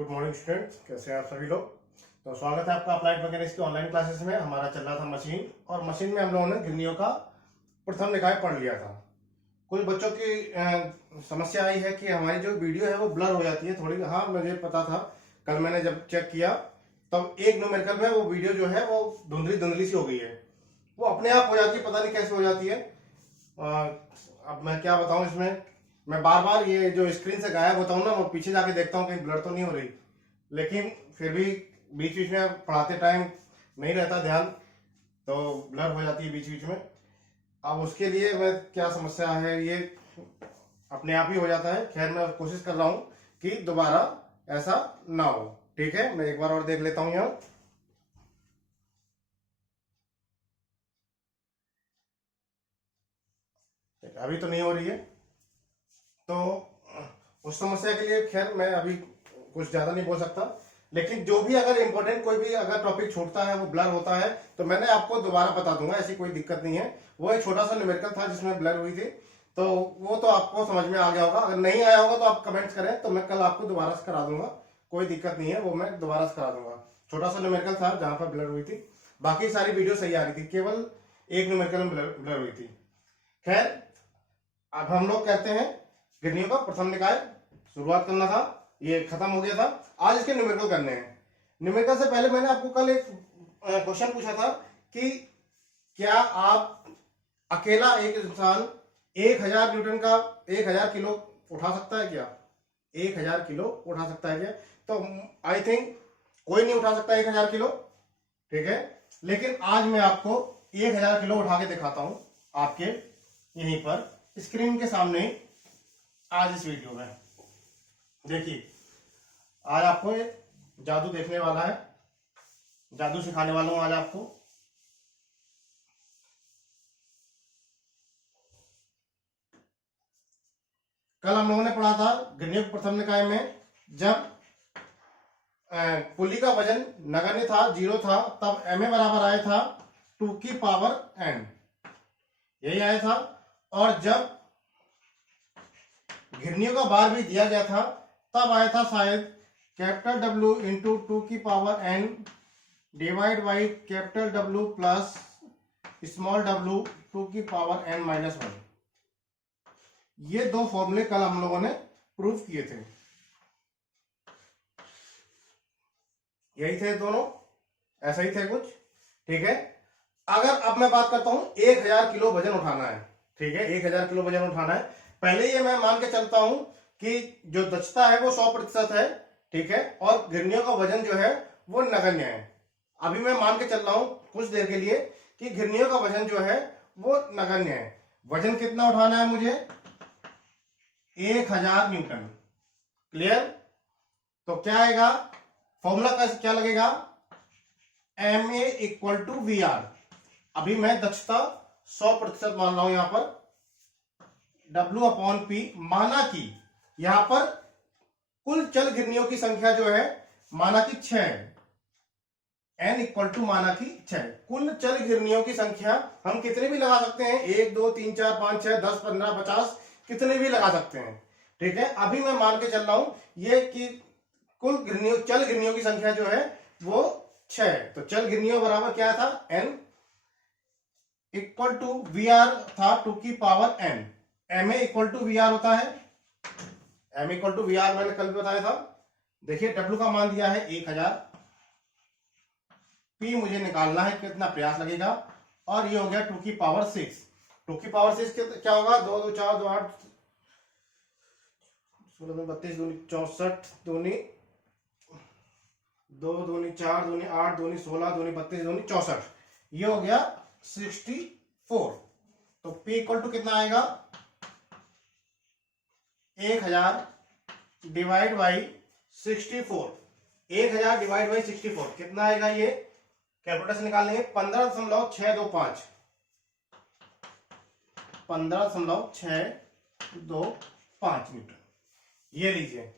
Good morning students, कैसे हैं आप सभी लोग। तो स्वागत है आपका अप्लाइड मैकेनिक्स की ऑनलाइन क्लासेस में। हमारा चल रहा था मशीन, और मशीन में हम लोगों ने गिरनियों का प्रथम निकाय पढ़ लिया था। कुछ बच्चों की समस्या आई है कि हमारी जो वीडियो है वो ब्लर हो जाती है थोड़ी। हाँ, मुझे पता था, कल मैंने जब चेक किया तब एक न्यूमेरिकल में वो वीडियो जो है वो धुंधली धुंधली सी हो गई है। वो अपने आप हो जाती है, पता नहीं कैसे हो जाती है। अब मैं क्या बताऊं इसमें। मैं बार बार ये जो स्क्रीन से गायब होता हूँ ना, वो पीछे जाके देखता हूँ कहीं ब्लर तो नहीं हो रही, लेकिन फिर भी बीच बीच में पढ़ाते टाइम नहीं रहता ध्यान, तो ब्लर हो जाती है बीच बीच में। अब उसके लिए मैं क्या समस्या है, ये अपने आप ही हो जाता है। खैर, मैं कोशिश कर रहा हूँ कि दोबारा ऐसा ना हो। ठीक है, मैं एक बार और देख लेता हूँ यहाँ। अभी तो नहीं हो रही है, तो उस समस्या के लिए खैर मैं अभी कुछ ज्यादा नहीं बोल सकता। लेकिन जो भी अगर इंपॉर्टेंट कोई भी अगर टॉपिक छूटता है, वो ब्लर होता है, तो मैंने आपको दोबारा बता दूंगा, ऐसी कोई दिक्कत नहीं है। वो एक छोटा सा न्यूमेरिकल था जिसमें ब्लर हुई थी, तो वो तो आपको समझ में आ गया होगा। अगर नहीं आया होगा तो आप कमेंट्स करें, तो मैं कल आपको दोबारा से करा दूंगा, कोई दिक्कत नहीं है, वो मैं दोबारा से करा दूंगा। छोटा सा न्यूमेरिकल था जहां पर ब्लर हुई थी, बाकी सारी वीडियो सही आ रही थी, केवल एक न्यूमेरिकल में ब्लर हुई थी। खैर, अब हम लोग कहते हैं गिरनियों का प्रथम निकाय शुरुआत करना था, ये खत्म हो गया था। आज इसके न्यूमेरिकल करने हैं। न्यूमेरिकल से पहले मैंने आपको कल एक क्वेश्चन पूछा था कि क्या आप अकेला एक इंसान 1000 न्यूटन का 1000 किलो उठा सकता है क्या? 1000 किलो उठा सकता है क्या? तो आई थिंक कोई नहीं उठा सकता 1000 किलो। ठीक है, लेकिन आज मैं आपको 1000 किलो उठा के दिखाता हूं आपके यहीं पर स्क्रीन के सामने। आज इस वीडियो में देखिए, आज आपको एक जादू देखने वाला है, जादू सिखाने वाला हूं आज आपको। कल हम लोगों ने पढ़ा था गिरनियों के प्रथम निकाय में, जब पुली का वजन नगण्य था, 0 था, तब ma बराबर आया था 2 की पावर n, यही आया था। और जब घिरनियों का भार भी दिया गया था, तब आया था शायद कैपिटल W इंटू 2 की power n divide by capital W plus small w 2 की पावर n माइनस 1। ये दो फॉर्मूले कल हम लोगों ने प्रूफ किए थे, यही थे दोनों, ऐसा ही थे कुछ। ठीक है, अगर अब मैं बात करता हूं 1000 किलो वजन उठाना है। ठीक है, 1000 किलो वजन उठाना है। पहले ये मैं मान के चलता हूं कि जो दक्षता है वो 100% है। ठीक है, और गिरनियों का वजन जो है वो नगण्य है। अभी मैं मान के चल रहा हूं कुछ देर के लिए कि गिरनियों का वजन जो है वो नगण्य है। वजन कितना उठाना है मुझे? 1000 न्यूटन। क्लियर? तो क्या आएगा फॉर्मूला, का क्या लगेगा? ma equal to V R. अभी मैं दक्षता 100% मान रहा हूं यहां पर, W अपॉन P। माना कि यहां पर कुल चल गिरनियों की संख्या जो है माना कि 6 है। n इक्वल टू माना कि 6। कुल चल गिरनियों की संख्या हम कितने भी लगा सकते हैं, 1 2 3 4 5 6 10 15 50, कितने भी लगा सकते हैं। ठीक है, अभी मैं मान के चल रहा हूं ये कि कुल गिरनियों चल गिरनियों की संख्या जो है वो 6 है। तो चल गिरनियों बराबर क्या था? n equal to V R था 2 की power n। ma equal to V R होता है, m equal to V R मैंने कल बताया था। देखिए, w का मान दिया है 1000, p मुझे निकालना है, कितना प्रयास लगेगा, और ये हो गया 2 की पावर 6। 2 की पावर 6 क्या होगा? 2 2 4 2 8 16 32 दूनी 64 दूनी 2 दूनी 4 दूनी 8 दूनी 16 दूनी 32 दूनी 64, ये हो गया 64। तो p इक्वल टू कितना आएगा? 1000 डिवाइड बाई 64। 1000 डिवाइड बाई 64 कितना आएगा? ये कैलकुलेटर से निकाल लेंगे। 15.625 15.625 न्यूटन। ये लीजिए,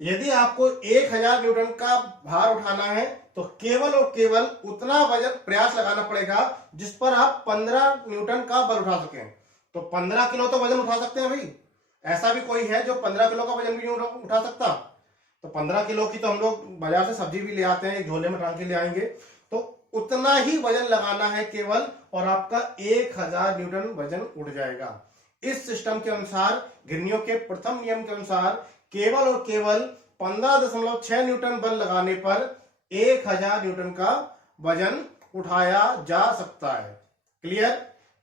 यदि आपको 1000 न्यूटन का भार उठाना है तो केवल और केवल उतना वजन प्रयास लगाना पड़ेगा जिस पर आप 15 न्यूटन का बल उठा सकें। तो 15 किलो तो वजन उठा सकते हैं भाई। ऐसा भी कोई है जो 15 किलो का वजन भी नहीं उठा सकता? तो 15 किलो की तो हम लोग बाजार से सब्जी भी ले आते हैं, एक झोले में टांग के ले आएंगे, तो उतना ही वजन लगाना है केवल, और आपका 1000 न्यूटन वजन उठ जाएगा। इस सिस्टम के अनुसार, घिरनियों के प्रथम नियम के अनुसार, केवल और केवल 15.6 न्यूटन बल लगाने पर 1000 न्यूटन का वजन उठाया जा सकता है। क्लियर?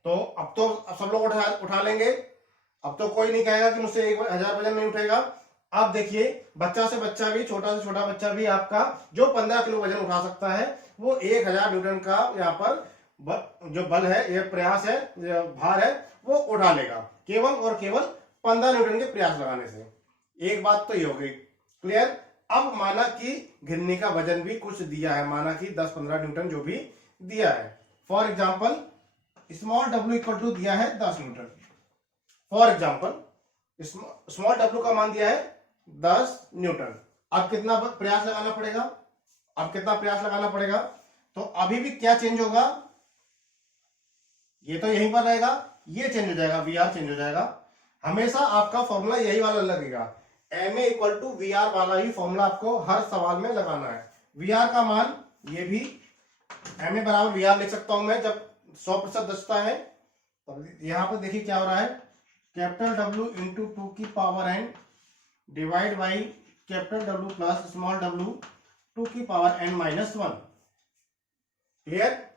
तो अब तो सब लोग उठा लेंगे। अब तो कोई नहीं कहेगा कि मुझसे 1000 वजन नहीं उठेगा। अब देखिए, बच्चा से बच्चा भी, छोटा से छोटा बच्चा भी आपका जो 15 किलो वजन उठा सकता है, वो 1000 न्यूटन का यहाँ पर जो बल है, ये प्रयास है, भार है, वो उठा लेगा केवल और केवल 15 न्यूटन के प्रयास लगाने से। एक बात तो ये हो गई। क्लियर? अब माना कि घिरनी का वजन भी कुछ दिया है, माना कि 10-15 न्यूटन जो भी दिया है। For example small W equal to दिया है 10 newton. For example small W का मान दिया है 10 न्यूटन। अब कितना प्रयास लगाना पड़ेगा? अब कितना प्रयास लगाना पड़ेगा? तो अभी भी क्या चेंज होगा? ये तो यहीं पर रहेगा, ये चेंज हो जाएगा, वी आर चेंज हो जाएगा। हमेशा आपका फॉर्मूला यही वाला लगेगा, M A equal to V R वाला ही फॉर्मूला आपको हर सवाल में लगाना है। वी आर का मान, ये भी एम ए बराबर वी आर लिख सकता हूं मैं जब 100% दक्षता है। तो यहां पर देखिए क्या हो रहा है, कैपिटल डब्ल्यू इंटू 2 की power n divide by capital W plus small W 2 की पावर n माइनस 1। क्लियर?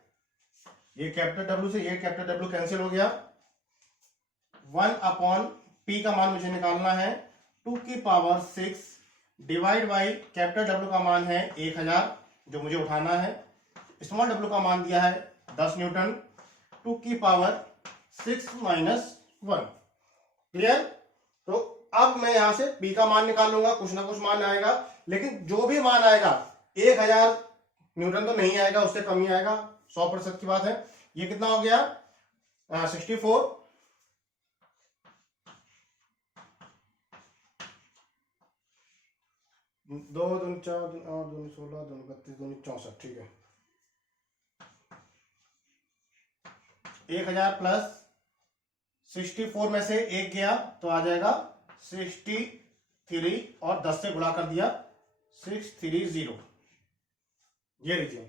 ये कैपिटल डब्ल्यू से ये कैपिटल डब्ल्यू कैंसिल हो गया। 1 अपॉन पी का मान मुझे निकालना है 2 की power 6 divide by capital W का मान है 1000 जो मुझे उठाना है, स्मॉल डब्ल्यू का मान दिया है 10 न्यूटन, 2 की पावर 6 माइनस 1। क्लियर? तो अब मैं यहां से पी का मान निकाल लूंगा, कुछ ना कुछ मान आएगा, लेकिन जो भी मान आएगा 1000 न्यूटन तो नहीं आएगा, उससे कम ही आएगा, 100% की बात है। ये कितना हो गया? 64। 2 दूनी 4 दूनी 8 दूनी 16 दूनी 32 दूनी 64। ठीक है, 1000 प्लस 64 में से एक गया तो आ जाएगा 63 और 10 से गुणा कर दिया 630। ये लीजिए,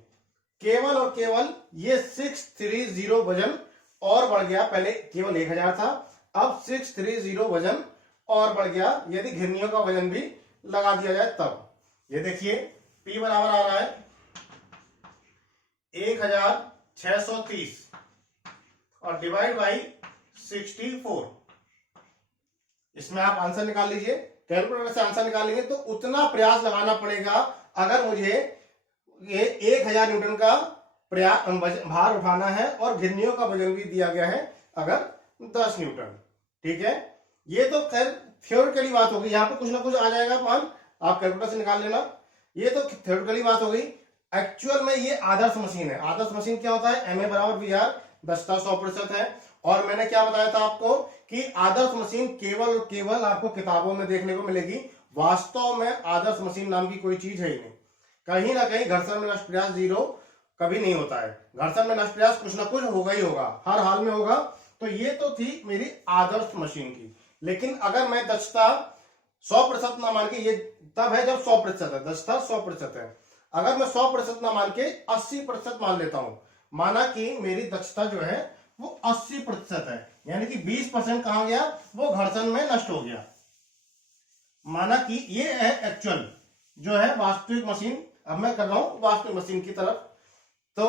केवल और केवल ये 630 वजन और बढ़ गया। पहले केवल 1000 था, अब 630 वजन और बढ़ गया यदि घिरनियों का वजन भी लगा दिया जाए तब। ये देखिए P बराबर आ रहा है 1630 और डिवाइड बाई 64। इसमें आप आंसर निकाल लीजिए, कैलकुलेटर से आंसर निकालेंगे तो उतना प्रयास लगाना पड़ेगा अगर मुझे ये 1000 न्यूटन का भार उठाना है और घिरनियों का वजन भी दिया गया है अगर 10 न्यूटन। ठीक है, ये तो खैर थ्योरेटिकली बात होगी, यहाँ पे कुछ ना कुछ आ जाएगा मान, आप कैलकुलेटर से निकाल लेना। ये तो थ्योरेटिकली बात हो गई। एक्चुअल में ये आदर्श मशीन है। आदर्श मशीन क्या होता है? एम ए बराबर वी आर, दक्षता 100% है। और मैंने क्या बताया था आपको कि आदर्श मशीन केवल और केवल आपको किताबों में देखने को मिलेगी, वास्तव में आदर्श मशीन नाम की कोई चीज है ही नहीं। कहीं ना कहीं घर्षण में नष्ट प्रयास 0 कभी नहीं होता है, घर्षण में नष्ट प्रयास कुछ ना कुछ होगा ही होगा, हर हाल में होगा। तो ये तो थी मेरी आदर्श मशीन की। लेकिन अगर मैं दक्षता 100% ना मान के, ये तब है जब 100% है, दक्षता 100% है। अगर मैं 100% ना मान के 80% मान लेता हूं, माना कि मेरी दक्षता जो है वो 80% है, यानी कि 20% कहां गया? वो घर्षण में नष्ट हो गया। माना कि ये है एक्चुअल जो है वास्तविक मशीन। अब मैं कर रहा हूं वास्तविक मशीन की तरफ। तो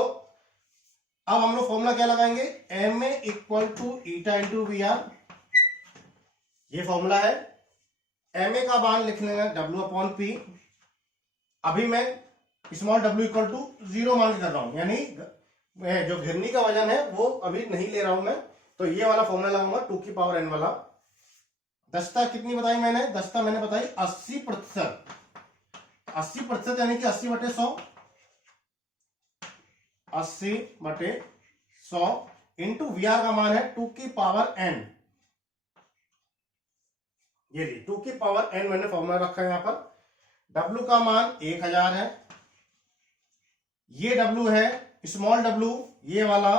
अब हम लोग फॉर्मूला क्या लगाएंगे? M A equal to eta into V R, ये फॉर्मूला है। एम ए का मान लिख लेंगे डब्ल्यू अपॉन पी। अभी मैं स्मॉल डब्ल्यू इक्वल टू 0 मान के कर रहा हूं, यानी जो घिरनी का वजन है वो अभी नहीं ले रहा हूं मैं, तो ये वाला फॉर्मूला लगाऊंगा 2 की पावर n वाला। दक्षता कितनी बताई मैंने? दक्षता मैंने बताई 80%। 80% यानी कि 80/100, 80/100 इंटू वी आर का मान है 2 की पावर n। ये 2 की पावर n मैंने फॉर्मूला रखा है यहां पर। W का मान 1000 है, ये W है स्मॉल W, ये वाला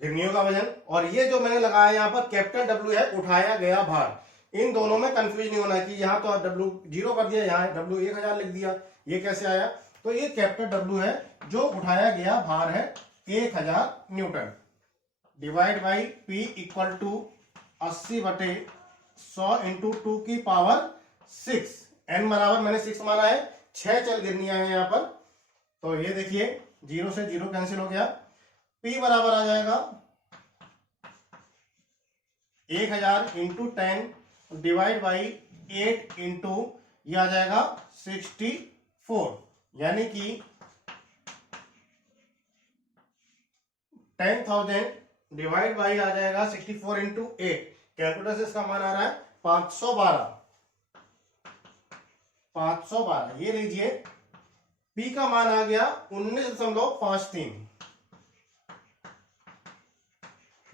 घिरनियों का वजन, और ये जो मैंने लगाया यहां पर कैपिटल W है उठाया गया भार। इन दोनों में कंफ्यूज नहीं होना है कि यहाँ तो W 0 कर दिया, यहाँ W 1000 लिख दिया, ये कैसे आया। तो ये कैपिटल W है, जो उठाया गया भार है 1000 newton, divide by P equal to 80/100 into 2 की पावर 6। n बराबर मैंने 6 माना है, 6 चल गिरनियां हैं यहाँ पर। तो ये देखिए 0 से 0 कैंसिल हो गया, P बराबर आ जाएगा 1000 इंटू 10 डिवाइड बाई 8 इंटू ये आ जाएगा 64, यानी कि 10,000 डिवाइड बाई आ जाएगा 64 इंटू 8। कैलकुलेटर से इसका मान आ रहा है 512। ये लीजिए P का मान आ गया 19.53।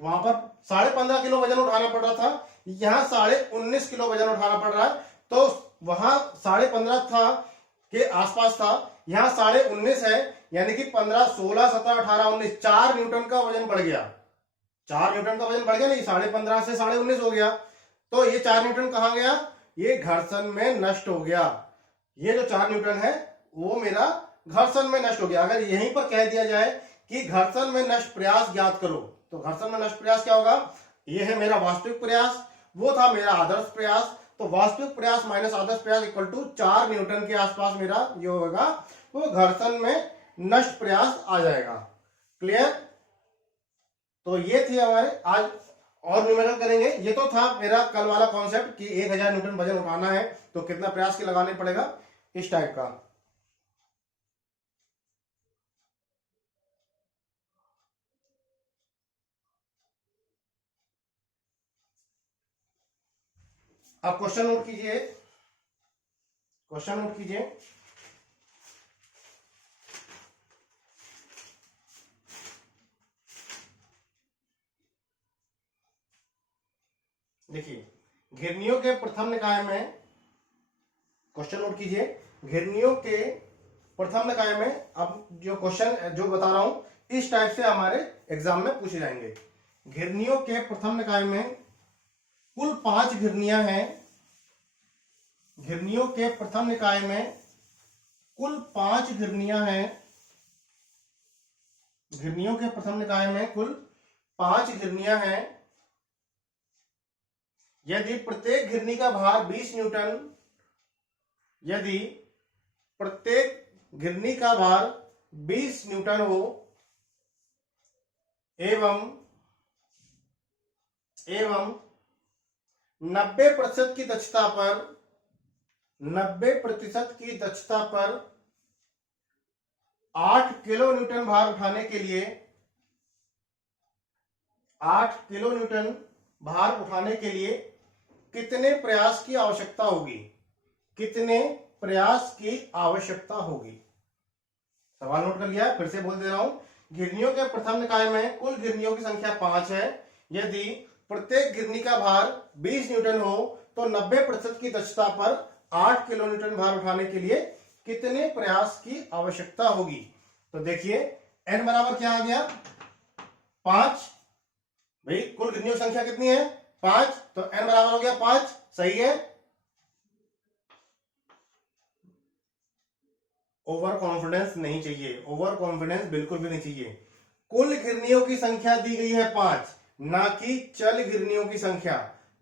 वहां पर 15.5 किलो वजन उठाना पड़ रहा था, यहां 19.5 किलो वजन उठाना पड़ रहा है। तो वहां 15.5 था के आसपास था, यहां 19.5 है, यानी कि 15, 16, 17, 18, 19, 4 न्यूटन का वजन बढ़ गया। 4 न्यूटन का वजन बढ़ गया, नहीं 15.5 से 19.5 हो गया। तो ये 4 न्यूटन कहां गया, ये घर्षण में नष्ट हो गया। ये जो 4 न्यूटन है वो मेरा घर्षण में नष्ट हो गया। अगर यहीं पर कह दिया जाए कि घर्षण में नष्ट प्रयास ज्ञात करो, तो घर्षण में नष्ट प्रयास क्या होगा, ये है मेरा वास्तविक प्रयास, वो था मेरा आदर्श प्रयास। तो वास्तविक प्रयास माइनस आदर्श प्रयास इक्वल टू 4 न्यूटन के आसपास मेरा ये होगा, वो घर्षण में नष्ट प्रयास आ जाएगा। क्लियर। तो ये थी हमारे आज, और न्यूमेरिकल करेंगे। ये तो था मेरा कल वाला कॉन्सेप्ट कि 1000 न्यूटन वजन उठाना है तो कितना प्रयास के लगाने पड़ेगा, इस टाइप का। अब क्वेश्चन नोट कीजिए, क्वेश्चन नोट कीजिए। देखिए घिरनियों के प्रथम निकाय में, क्वेश्चन नोट कीजिए, घिरनियों के प्रथम निकाय में, अब जो क्वेश्चन जो बता रहा हूं इस टाइप से हमारे एग्जाम में पूछे जाएंगे। घिरनियों के प्रथम निकाय में कुल 5 घिरनियां हैं। घिरनियों के प्रथम निकाय में कुल 5 घिरनियां हैं। घिरनियों के प्रथम निकाय में कुल 5 घिरनियां हैं। यदि प्रत्येक घिरनी का भार 20 न्यूटन, यदि प्रत्येक घिरनी का भार 20 न्यूटन हो एवं 90% की दक्षता पर, 90% की दक्षता पर 8 किलो न्यूटन भार उठाने के लिए, 8 किलो न्यूटन भार उठाने के लिए कितने प्रयास की आवश्यकता होगी, कितने प्रयास की आवश्यकता होगी। सवाल नोट कर लिया, फिर से बोल दे रहा हूं। घिरनियों के प्रथम निकाय में कुल घिरनियों की संख्या 5 है। यदि प्रत्येक घिरनी का भार 20 न्यूटन हो तो 90% की दक्षता पर 8 किलो न्यूटन भार उठाने के लिए कितने प्रयास की आवश्यकता होगी। तो देखिए n बराबर क्या आ गया, 5। भाई कुल घिरनियों की संख्या कितनी है, 5, तो n बराबर हो गया 5। सही है। ओवर कॉन्फिडेंस नहीं चाहिए, ओवर कॉन्फिडेंस बिल्कुल भी नहीं चाहिए। कुल घिरनियों की संख्या दी गई है 5, ना कि चल घिरनियों की संख्या।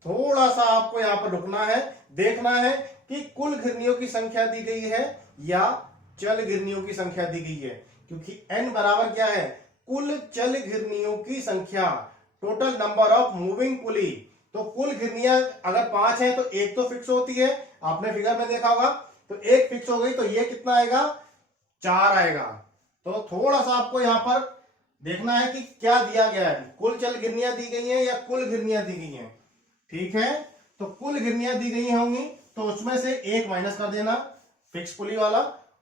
थोड़ा सा आपको यहां पर रुकना है, देखना है कि कुल घिरनियों की संख्या दी गई है या चल घिरनियों की संख्या दी गई है, क्योंकि n बराबर क्या है, कुल चल घिरनियों की संख्या, टोटल नंबर ऑफ मूविंग पुली। तो कुल घिरनियां अगर 5 है तो एक तो फिक्स होती है, आपने फिगर में देखा होगा, तो एक फिक्स हो गई, तो ये कितना आएगा, 4 आएगा। तो थोड़ा सा आपको यहां पर देखना है कि क्या दिया गया है, कुल चल घिरनियां दी गई हैं या कुल घिरनियां दी गई हैं। ठीक है, तो कुल घिरनियां दी गई होंगी तो उसमें से एक माइनस कर देना, फिक्स पुली वाला,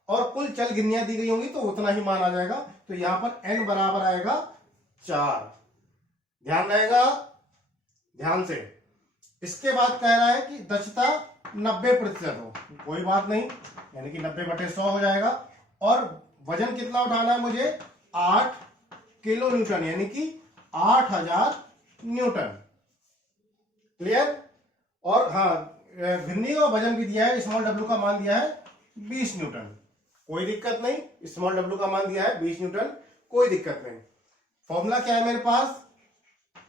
और कुल चल घिरनियां दी गई होंगी तो उतना ही मान आ जाएगा। तो यहां पर n बराबर आएगा 4। ध्यान रहेगा, ध्यान से। इसके बाद कह रहा है कि दक्षता 90% हो, कोई बात नहीं, यानी कि 90/100 हो जाएगा। और वजन कितना उठाना है मुझे, 8 किलो न्यूटन, यानी कि 8000 न्यूटन। क्लियर। और हाँ, घिरनी का वजन भी दिया है, स्मॉल डब्ल्यू का मान दिया है 20 न्यूटन, कोई दिक्कत नहीं। स्मॉल डब्ल्यू का मान दिया है 20 न्यूटन, कोई दिक्कत नहीं। फॉर्मूला क्या है मेरे पास,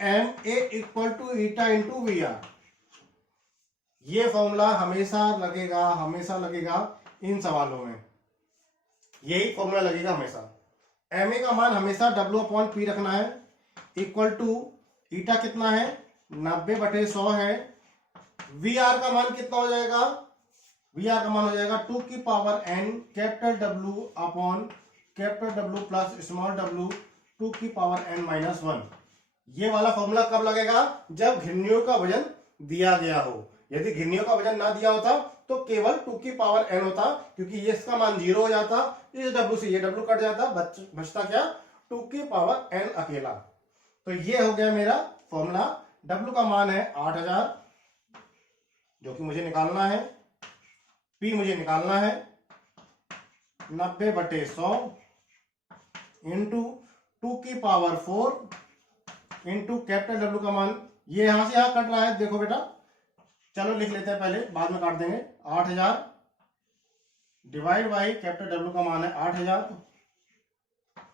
M A equal to eta into V R. ये फॉर्मूला हमेशा लगेगा इन सवालों में, यही फॉर्मूला लगेगा हमेशा। एम ए का मान हमेशा डब्ल्यू अपॉन पी रखना है, इक्वल टू ईटा कितना है 90/100 है। वी आर का मान कितना हो जाएगा, वी आर का मान हो जाएगा 2 की power n capital W upon capital W plus small W 2 की पावर n माइनस 1। ये वाला फॉर्मूला कब लगेगा, जब घिरनियों का वजन दिया गया हो। यदि घिरनियों का वजन ना दिया होता तो केवल 2 की पावर n होता, क्योंकि ये इसका मान 0 हो जाता, इस w से ये w कट जाता, बचता क्या 2 की पावर n अकेला। तो ये हो गया मेरा फॉर्मूला। w का मान है 8000 जो कि मुझे निकालना है, p मुझे निकालना है 90/100 इंटू 2 की पावर 4 इंटू कैपिटल डब्ल्यू का मान, ये यहां से यहां कट रहा है, देखो बेटा, चलो लिख लेते हैं पहले, बाद में काट देंगे। 8000 डिवाइड बाई कैपिटल डब्ल्यू का मान है 8000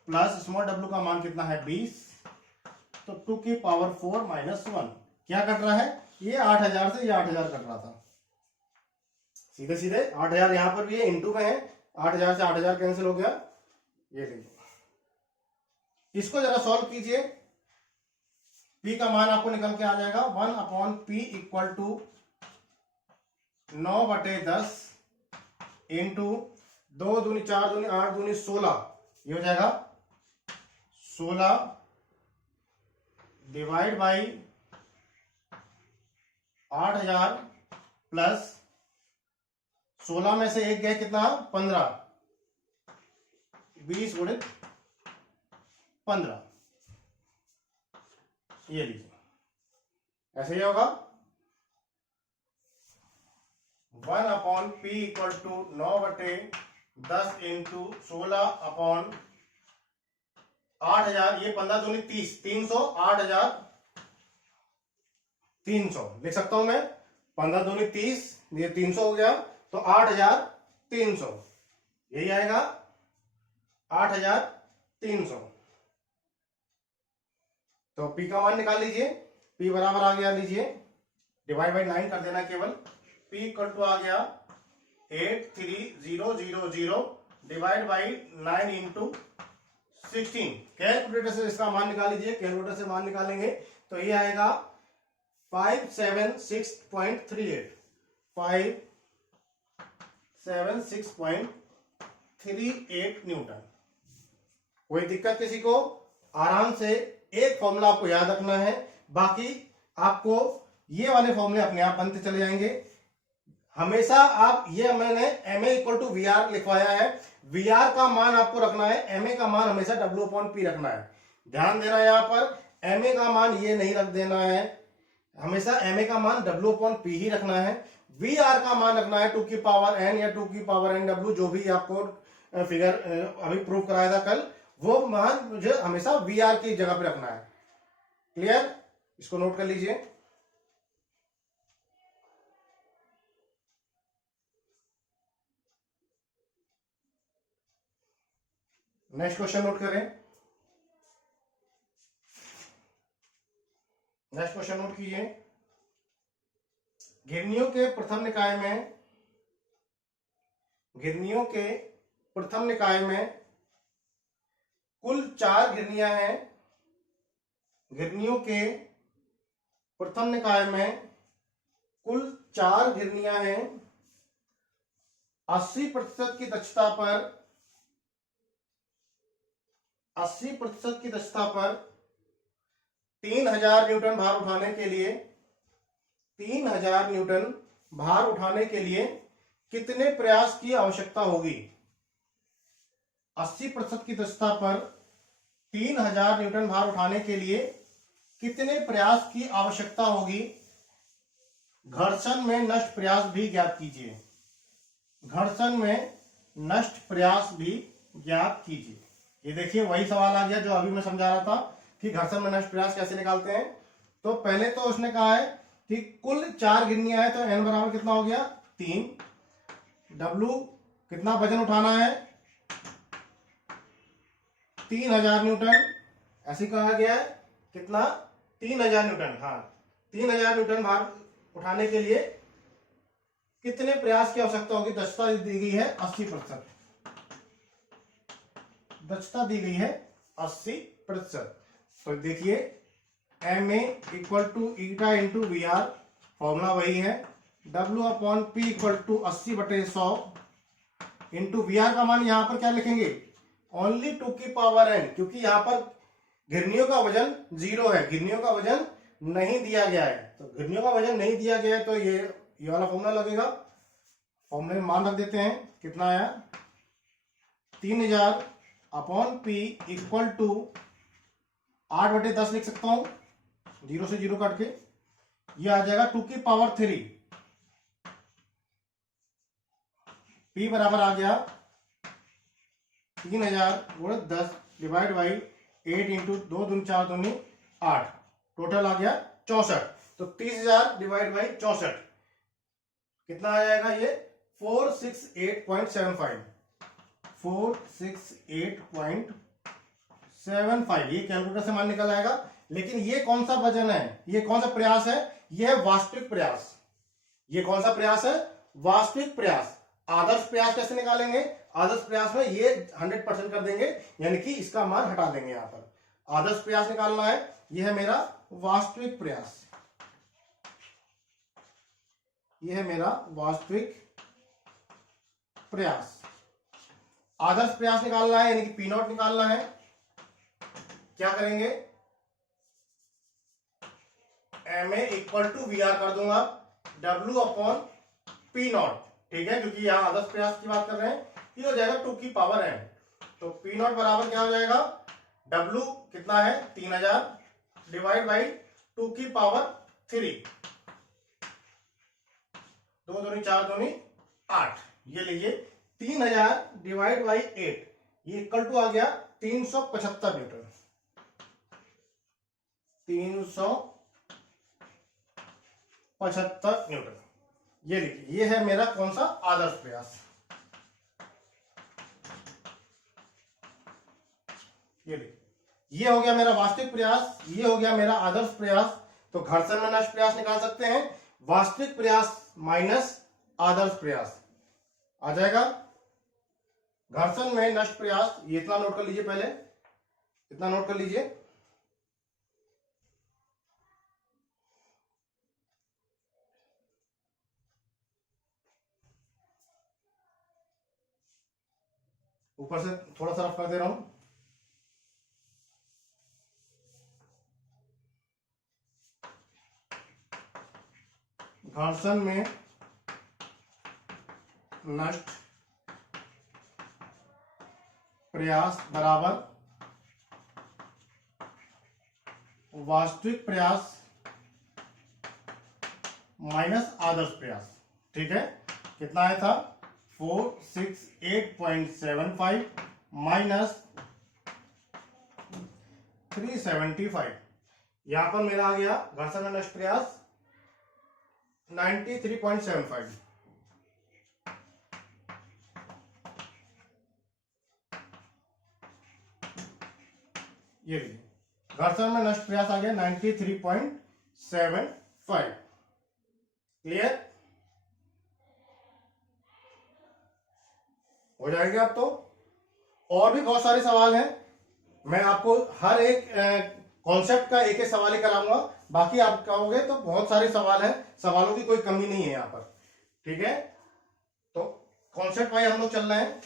प्लस स्मॉल डब्ल्यू का मान कितना है 20, तो 2 की पावर 4 माइनस 1। क्या कट रहा है, ये 8000 से ये 8000 कट रहा था, सीधे सीधे 8000 यहां पर भी है, इंटू में है, 8000 से 8000 कैंसिल हो गया। ये लीजिए, इसको जरा सॉल्व कीजिए, p का मान आपको निकल के आ जाएगा 1/p इक्वल टू 9/10 इंटू 2 दूनी 4 दूनी 8 दूनी 16, ये हो जाएगा 16 डिवाइड बाई 8000 प्लस 16 में से एक गया कितना 15, 20 गुणित 15, ये लीजिए, ऐसे ही होगा 1/p इक्वल टू 9/10 इंटू 16 8000, ये 15 दूनी 30, 300, 8300 लिख सकता हूं मैं, 15 दूनी 30, ये 300 हो गया, तो 8300, यही आएगा 8300। तो p का मान निकाल लीजिए, p बराबर आ गया, लीजिए डिवाइड बाई 9 कर देना केवल, p इक्वल टू आ गया 83000 डिवाइड बाई 9 इंटू 16। कैलकुलेटर से इसका मान निकाल लीजिए, कैलकुलेटर से मान निकालेंगे तो ये आएगा 576.38, 576.38 न्यूटन। कोई दिक्कत किसी को, आराम से एक फॉर्मूला आपको याद रखना है, बाकी आपको ये वाले फॉर्मूले अपने आप बनते चले जाएंगे। हमेशा आप, ये मैंने M A equal to V R लिखवाया है, वी आर का मान आपको रखना है, एम ए का मान हमेशा डब्ल्यू अपॉन पी रखना है। ध्यान देना, यहां पर एम ए का मान ये नहीं रख देना है, हमेशा एम ए का मान डब्ल्यू अपॉन पी ही रखना है। वी आर का मान रखना है 2 की पावर एन या 2 की पावर एन डब्ल्यू, जो भी आपको फिगर अभी प्रूव कराया था कल, वो मान मुझे हमेशा वी आर की जगह पे रखना है। क्लियर, इसको नोट कर लीजिए। नेक्स्ट क्वेश्चन नोट करें, नेक्स्ट क्वेश्चन नोट कीजिए। घिरनियों के प्रथम निकाय में, घिरनियों के प्रथम निकाय में कुल 4 घिरनियां हैं। घिरनियों के प्रथम निकाय में कुल 4 घिरनियां हैं। 80% की दक्षता पर, 80% की दक्षता पर 3000 न्यूटन भार उठाने के लिए, 3000 न्यूटन भार उठाने के लिए कितने प्रयास की आवश्यकता होगी। 80% की दक्षता पर 3000 न्यूटन भार उठाने के लिए कितने प्रयास की आवश्यकता होगी। घर्षण में नष्ट प्रयास भी ज्ञात कीजिए, घर्षण में नष्ट प्रयास भी ज्ञात कीजिए। ये देखिए वही सवाल आ गया जो अभी मैं समझा रहा था कि घर्षण में नष्ट प्रयास कैसे निकालते हैं। तो पहले तो उसने कहा है कि कुल 4 गिरनियां हैं, तो n बराबर कितना हो गया 3। W कितना वजन उठाना है 3000 न्यूटन, ऐसे कहा गया है कितना 3000 न्यूटन। हाँ 3000 न्यूटन भार उठाने के लिए कितने प्रयास की आवश्यकता होगी। दक्षता दी गई है 80%, दक्षता दी गई है 80%। तो देखिए M A equal to eta into V R, formula वही है। W upon P equal to 80/100 into V R का मान यहां पर क्या लिखेंगे ओनली 2 की पावर n, क्योंकि यहां पर घिरनियों का वजन 0 है, घिरनियों का वजन नहीं दिया गया है। तो घिरनियों का वजन नहीं दिया गया है तो ये वाला फॉर्मूला लगेगा। फॉर्मूले में मान रख देते हैं, कितना आया 3000 अपॉन पी इक्वल टू 8/10 लिख सकता हूं, 0 से 0 काट के, ये आ जाएगा 2 की पावर 3। पी बराबर आ गया 3000/10 डिवाइड बाई 8 इंटू 2 दूनी 4 दूनी 8, टोटल आ गया 64। तो 30,000 डिवाइड बाई 64 कितना आ जाएगा ये 468.75, 468.75 ये कैलकुलेटर से मान निकल आएगा। लेकिन ये कौन सा वजन है, ये कौन सा प्रयास है, ये है वास्तविक प्रयास। ये कौन सा प्रयास है वास्तविक प्रयास। आदर्श प्रयास कैसे निकालेंगे, आदर्श प्रयास में ये 100% कर देंगे, यानी कि इसका मान हटा देंगे। यहां पर आदर्श प्रयास निकालना है, यह है मेरा वास्तविक प्रयास, यह है मेरा वास्तविक प्रयास। आदर्श प्रयास निकालना है यानी कि पी नॉट निकालना है। क्या करेंगे M A equal to V R कर दूंगा, W अपॉन पी नॉट, ठीक है, क्योंकि यहां आदर्श प्रयास की बात कर रहे हैं। ये हो जाएगा 2 की पावर n, तो पी नॉट बराबर क्या हो जाएगा W कितना है 3000 डिवाइड बाई 2 की पावर 3, 2 दूनी 4 दूनी 8, ये लीजिए 3000 डिवाइड बाई 8, ये इक्वल टू आ गया 375 न्यूटन, 375 न्यूटन। ये लिखिए, ये है मेरा कौन सा आदर्श प्रयास। ये लिखिए, ये हो गया मेरा वास्तविक प्रयास, ये हो गया मेरा आदर्श प्रयास। तो घर्षण में नष्ट प्रयास निकाल सकते हैं, वास्तविक प्रयास माइनस आदर्श प्रयास आ जाएगा। घर्षण में नष्ट प्रयास, ये इतना नोट कर लीजिए, पहले इतना नोट कर लीजिए। ऊपर से थोड़ा सा रफ कर दे रहा हूं। घर्षण में नष्ट प्रयास बराबर वास्तविक प्रयास माइनस आदर्श प्रयास, ठीक है। कितना आया था 468.75 माइनस 375, यहां पर मेरा आ गया घर्षण में नष्ट प्रयास 93.75। ये घर्षण में नष्ट प्रयास आ गया 93.75। क्लियर हो जाएंगे आप तो। और भी बहुत सारे सवाल हैं, मैं आपको हर एक कॉन्सेप्ट का एक एक सवाल ही कराऊंगा, बाकी आप कहोगे तो बहुत सारे सवाल हैं, सवालों की कोई कमी नहीं है यहाँ पर, ठीक है। तो कॉन्सेप्ट वाइज हम लोग चल रहे हैं।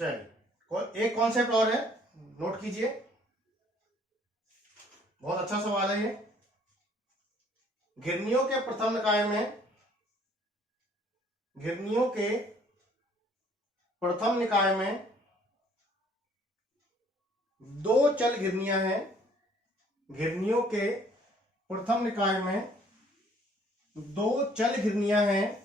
चलिए एक कॉन्सेप्ट और है, नोट कीजिए, बहुत अच्छा सवाल है ये। घिरनियों के प्रथम निकाय में, घिरनियों के प्रथम निकाय में 2 चल घिरनियां हैं। घिरनियों के प्रथम निकाय में 2 चल घिरनियां हैं।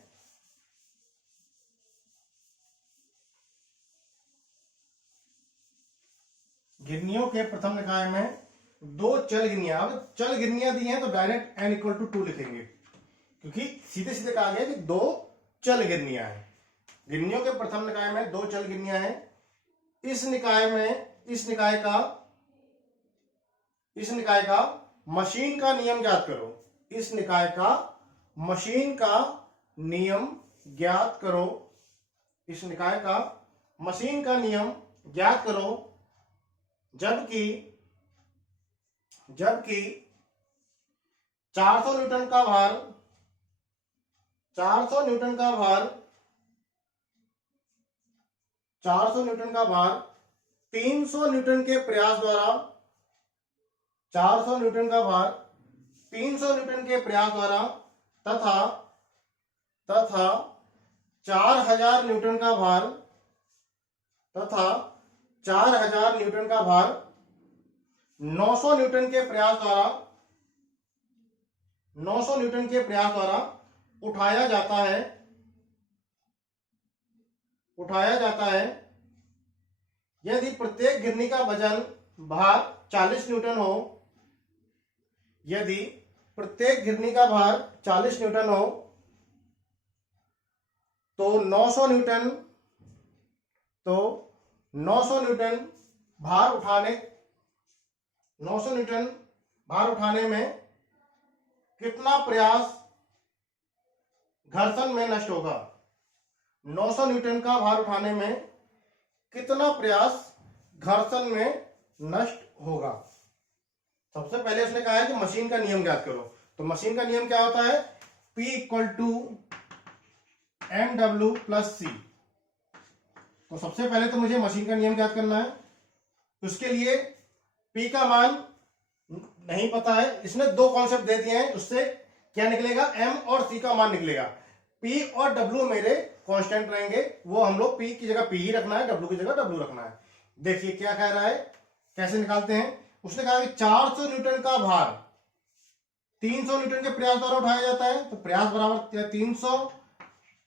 गिरनियों के प्रथम निकाय में दो चल गिरनियां। अब चल गिरनियां दी हैं तो डायरेक्ट n इक्वल टू 2 लिखेंगे, क्योंकि सीधे सीधे कहा गया कि दो चल गिरनियां हैं। गिरनियों के प्रथम निकाय में दो चल गिरनियां हैं। इस निकाय का मशीन का नियम ज्ञात करो। इस निकाय का मशीन का नियम ज्ञात करो। इस निकाय का मशीन का नियम ज्ञात करो जबकि 400 न्यूटन का भार 400 न्यूटन का भार 300 न्यूटन के प्रयास द्वारा 400 न्यूटन का भार 300 न्यूटन के प्रयास द्वारा तथा 4000 न्यूटन का भार 900 न्यूटन के प्रयास द्वारा उठाया जाता है यदि प्रत्येक गिरनी का वजन भार 40 न्यूटन हो। यदि प्रत्येक गिरनी का भार 40 न्यूटन हो तो 900 न्यूटन भार उठाने में कितना प्रयास घर्षण में नष्ट होगा। 900 न्यूटन का भार उठाने में कितना प्रयास घर्षण में नष्ट होगा। सबसे पहले उसने कहा है कि मशीन का नियम ज्ञात करो। तो मशीन का नियम क्या होता है? P equal to mw plus c। तो सबसे पहले तो मुझे मशीन का नियम ज्ञात करना है। उसके लिए P का मान नहीं पता है, इसने दो कॉन्सेप्ट दे दिए हैं, उससे क्या निकलेगा? M और C का मान निकलेगा। P और W मेरे कांस्टेंट रहेंगे, वो हम लोग P की जगह P ही रखना है, W की जगह W रखना है। देखिए क्या कह रहा है, कैसे निकालते हैं। उसने कहा कि 400 न्यूटन का भार 300 न्यूटन के प्रयास द्वारा उठाया जाता है, तो प्रयास बराबर 300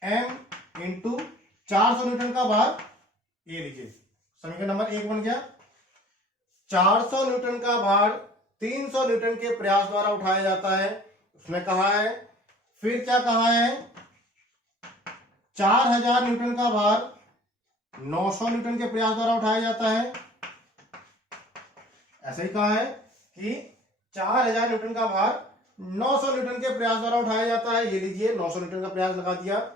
m इंटू 400 न्यूटन का भार। ये लीजिए समीकरण नंबर 1 बन गया। 400 न्यूटन का भार 300 न्यूटन के प्रयास द्वारा उठाया जाता है, उसने कहा है। फिर क्या कहा है? 4000 न्यूटन का भार 900 न्यूटन के प्रयास द्वारा उठाया जाता है। ऐसे ही कहा है कि 4000 न्यूटन का भार 900 न्यूटन के प्रयास द्वारा उठाया जाता है। ये लीजिए 900 न्यूटन का प्रयास लगा दिया।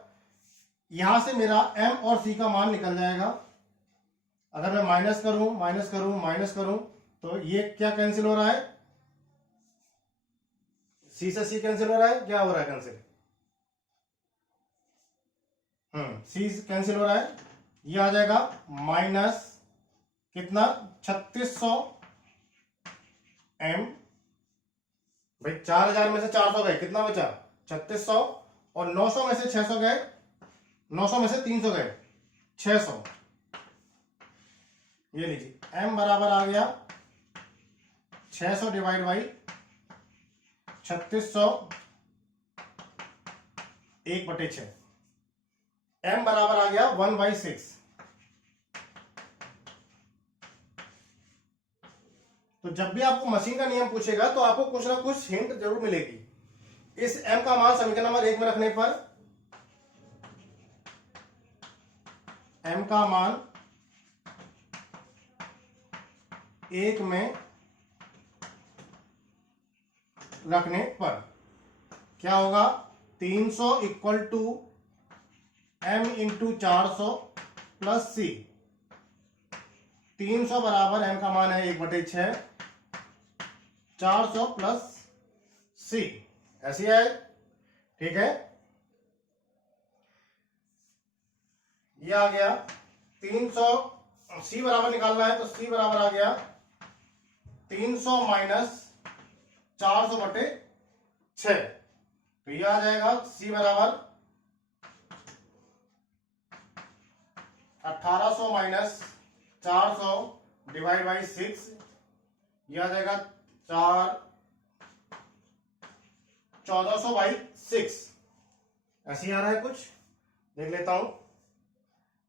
यहां से मेरा m और c का मान निकल जाएगा। अगर मैं माइनस करूं तो ये क्या कैंसिल हो रहा है? c से c कैंसिल हो रहा है। क्या हो रहा है कैंसिल? c कैंसिल हो रहा है। ये आ जाएगा माइनस कितना? 3600 m। भाई 4000 में से 400 गए, कितना बचा? 3600। और 900 में से 600 गए, 900 में से 300 गए, 600। ये लीजिए m बराबर आ गया 600 डिवाइड बाई 3600 1/6। m बराबर आ गया 1/6। तो जब भी आपको मशीन का नियम पूछेगा तो आपको कुछ ना कुछ हिंट जरूर मिलेगी। इस m का मान समीकरण नंबर 1 में रखने पर m का मान 1 में रखने पर क्या होगा? 300 equal to m into 400 plus c। 300 बराबर m का मान है 1/6, 400 प्लस c। ऐसी है, ठीक है। ये आ गया 300। c बराबर निकालना है तो c बराबर आ गया 300 माइनस 400/6। तो ये आ जाएगा c बराबर 1800 माइनस 400 डिवाइड बाई 6। ये आ जाएगा 1400/6। ऐसे ही आ रहा है कुछ, देख लेता हूं।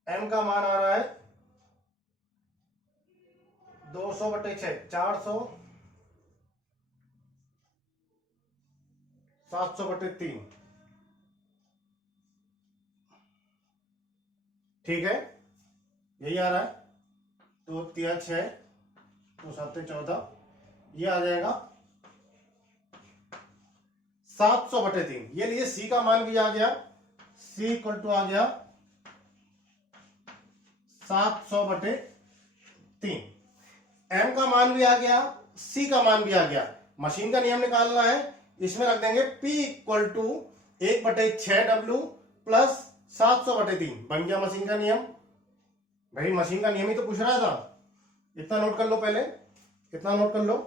m का मान आ रहा है 200/6, 400, 700/3, ठीक है, यही आ रहा है। 2 3 6, 2 7 14, ये आ जाएगा 700/3। ये लिए सी का मान भी आ गया, सी इक्वल टू आ गया 700/3। एम का मान भी आ गया, सी का मान भी आ गया। मशीन का नियम निकालना है, इसमें रख देंगे P equal to 1/6W plus 700/3। बन गया मशीन का नियम। भाई मशीन का नियम ही तो पूछ रहा था। इतना नोट कर लो, पहले इतना नोट कर लो।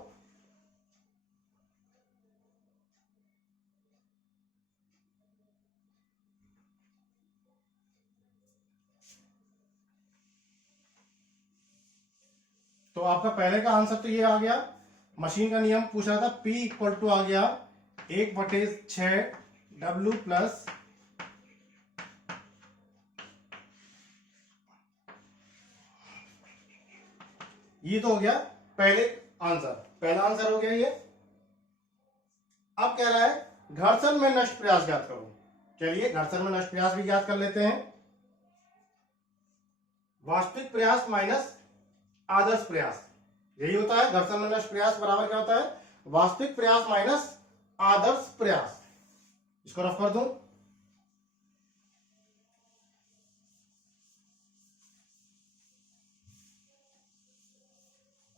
तो आपका पहले का आंसर तो ये आ गया। मशीन का नियम पूछ रहा था, P इक्वल टू आ गया 1/6W प्लस ये तो हो गया पहले आंसर, पहला आंसर हो गया ये। अब कह रहा है घर्षण में नष्ट प्रयास ज्ञात करो। चलिए घर्षण में नष्ट प्रयास भी ज्ञात कर लेते हैं। वास्तविक प्रयास माइनस आदर्श प्रयास, यही होता है। घर्षण में नष्ट प्रयास बराबर क्या होता है? वास्तविक प्रयास माइनस आदर्श प्रयास। इसको रफ कर दूं,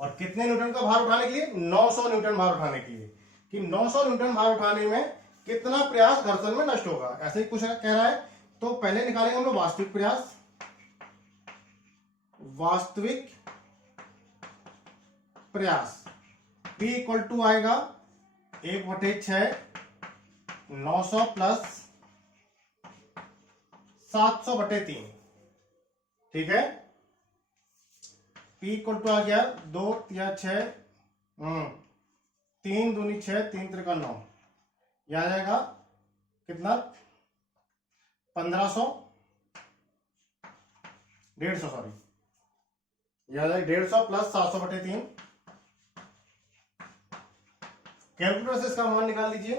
और कितने न्यूटन का भार उठाने के लिए? 900 न्यूटन भार उठाने के लिए, कि 900 न्यूटन भार उठाने में कितना प्रयास घर्षण में नष्ट होगा, ऐसे ही कुछ कह रहा है। तो पहले निकालेंगे हम लोग वास्तविक प्रयास। वास्तविक प्रयास P इक्वल टू आएगा 1/6 900 प्लस 700/3, ठीक है। P इक्वल टू आ गया 2 3 6, 3 दूनी 6, 3 त्रिका 9, यह आ जाएगा कितना? 1500, 150, सॉरी, यह आ जाएगा 150 प्लस 700/3। कैलकुलेटर से इसका मान निकाल लीजिए,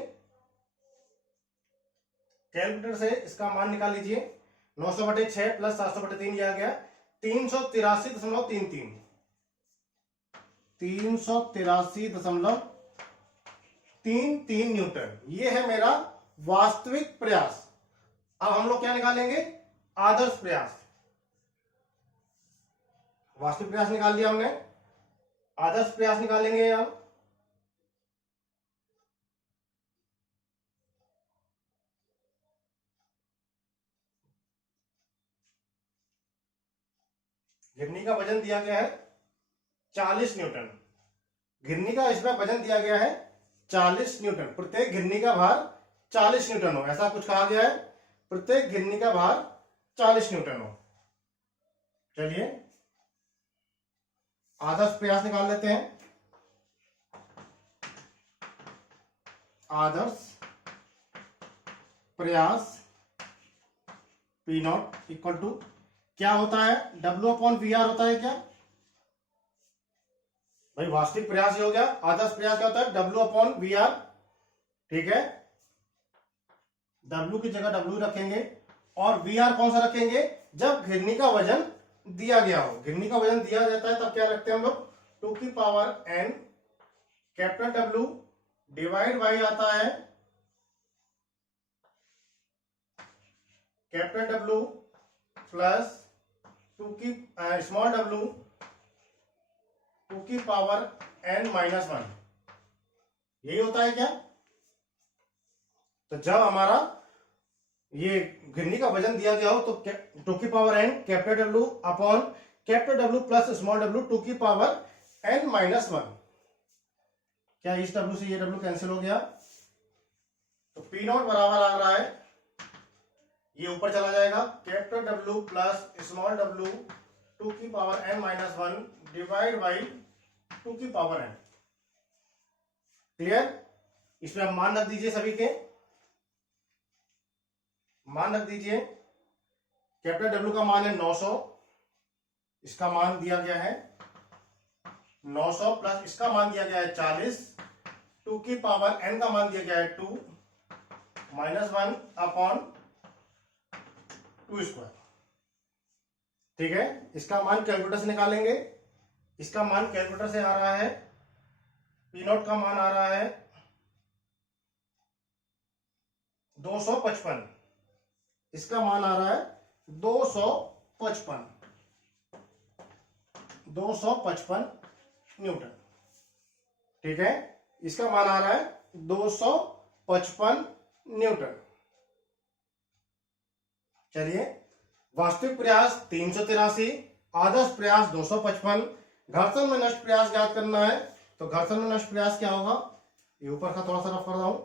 कैलकुलेटर से इसका मान निकाल लीजिए। 900/6 प्लस 700/3 यह आ गया 383.33, 383.33 न्यूटन। ये है मेरा वास्तविक प्रयास। अब हम लोग क्या निकालेंगे? आदर्श प्रयास। वास्तविक प्रयास निकाल दिया हमने, आदर्श प्रयास निकालेंगे। अब घिरनी का वजन दिया गया है 40 न्यूटन। घिरनी का इसमें वजन दिया गया है 40 न्यूटन। प्रत्येक घिरनी का भार 40 न्यूटन हो, ऐसा कुछ कहा गया है। प्रत्येक घिरनी का भार 40 न्यूटन हो। चलिए आदर्श प्रयास निकाल लेते हैं। आदर्श प्रयास P0 इक्वल टू क्या होता है? W/VR होता है क्या? भाई वास्तविक प्रयास ही हो गया। आदर्श प्रयास क्या होता है? W/VR, ठीक है। W की जगह W रखेंगे, और VR कौन सा रखेंगे? जब घिरनी का वजन दिया गया हो। घिरनी का वजन दिया जाता है तब क्या रखते हैं हम लोग? 2n capital W divide by आता है capital W plus small w 2n-1। यही होता है क्या? तो जब हमारा ये घिरनी का वजन दिया गया हो तो 2n capital W upon capital W plus small w 2n-1। क्या इस W से ये W कैंसिल हो गया? तो P0 बराबर आ रहा है, ये ऊपर चला जाएगा, capital W plus small w 2n-1 divide by 2n। Clear? इसमें आप मान रख दीजिए, सभी के मान रख दीजिए। कैपिटल W का मान है 900, इसका मान दिया गया है 900 प्लस इसका मान दिया गया है 40, 2 की पावर n का मान दिया गया है 2 -1 अपॉन 2 स्क्वायर। ठीक है, इसका मान कैलकुलेटर से निकालेंगे। इसका मान कैलकुलेटर से आ रहा है, पी नॉट का मान आ रहा है 255, इसका मान आ रहा है 255 न्यूटन। ठीक है, इसका मान आ रहा है 255 न्यूटन। चलिए, वास्तविक प्रयास 383, आदर्श प्रयास 255, घर्षण में नष्ट प्रयास ज्ञात करना है। तो घर्षण में नष्ट प्रयास क्या होगा, ये ऊपर का थोड़ा सा रफ कर रहा हूं।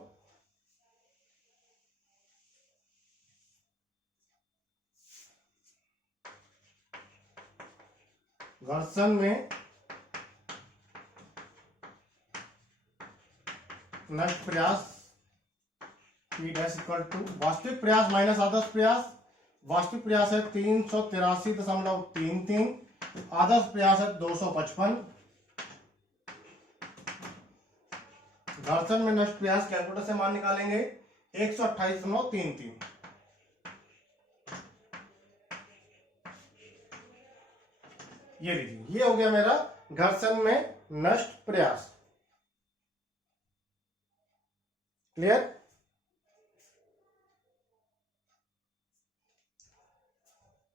घर्षण में नष्ट प्रयास P डैश इक्वल टू वास्तविक प्रयास माइनस आदर्श प्रयास। वास्तविक प्रयास है 383.33, आदर्श प्रयास है 255। घर्षण में नष्ट प्रयास कैलकुलेटर से मान निकालेंगे 128.33। ये लीजिए, ये हो गया मेरा घर्षण में नष्ट प्रयास। क्लियर।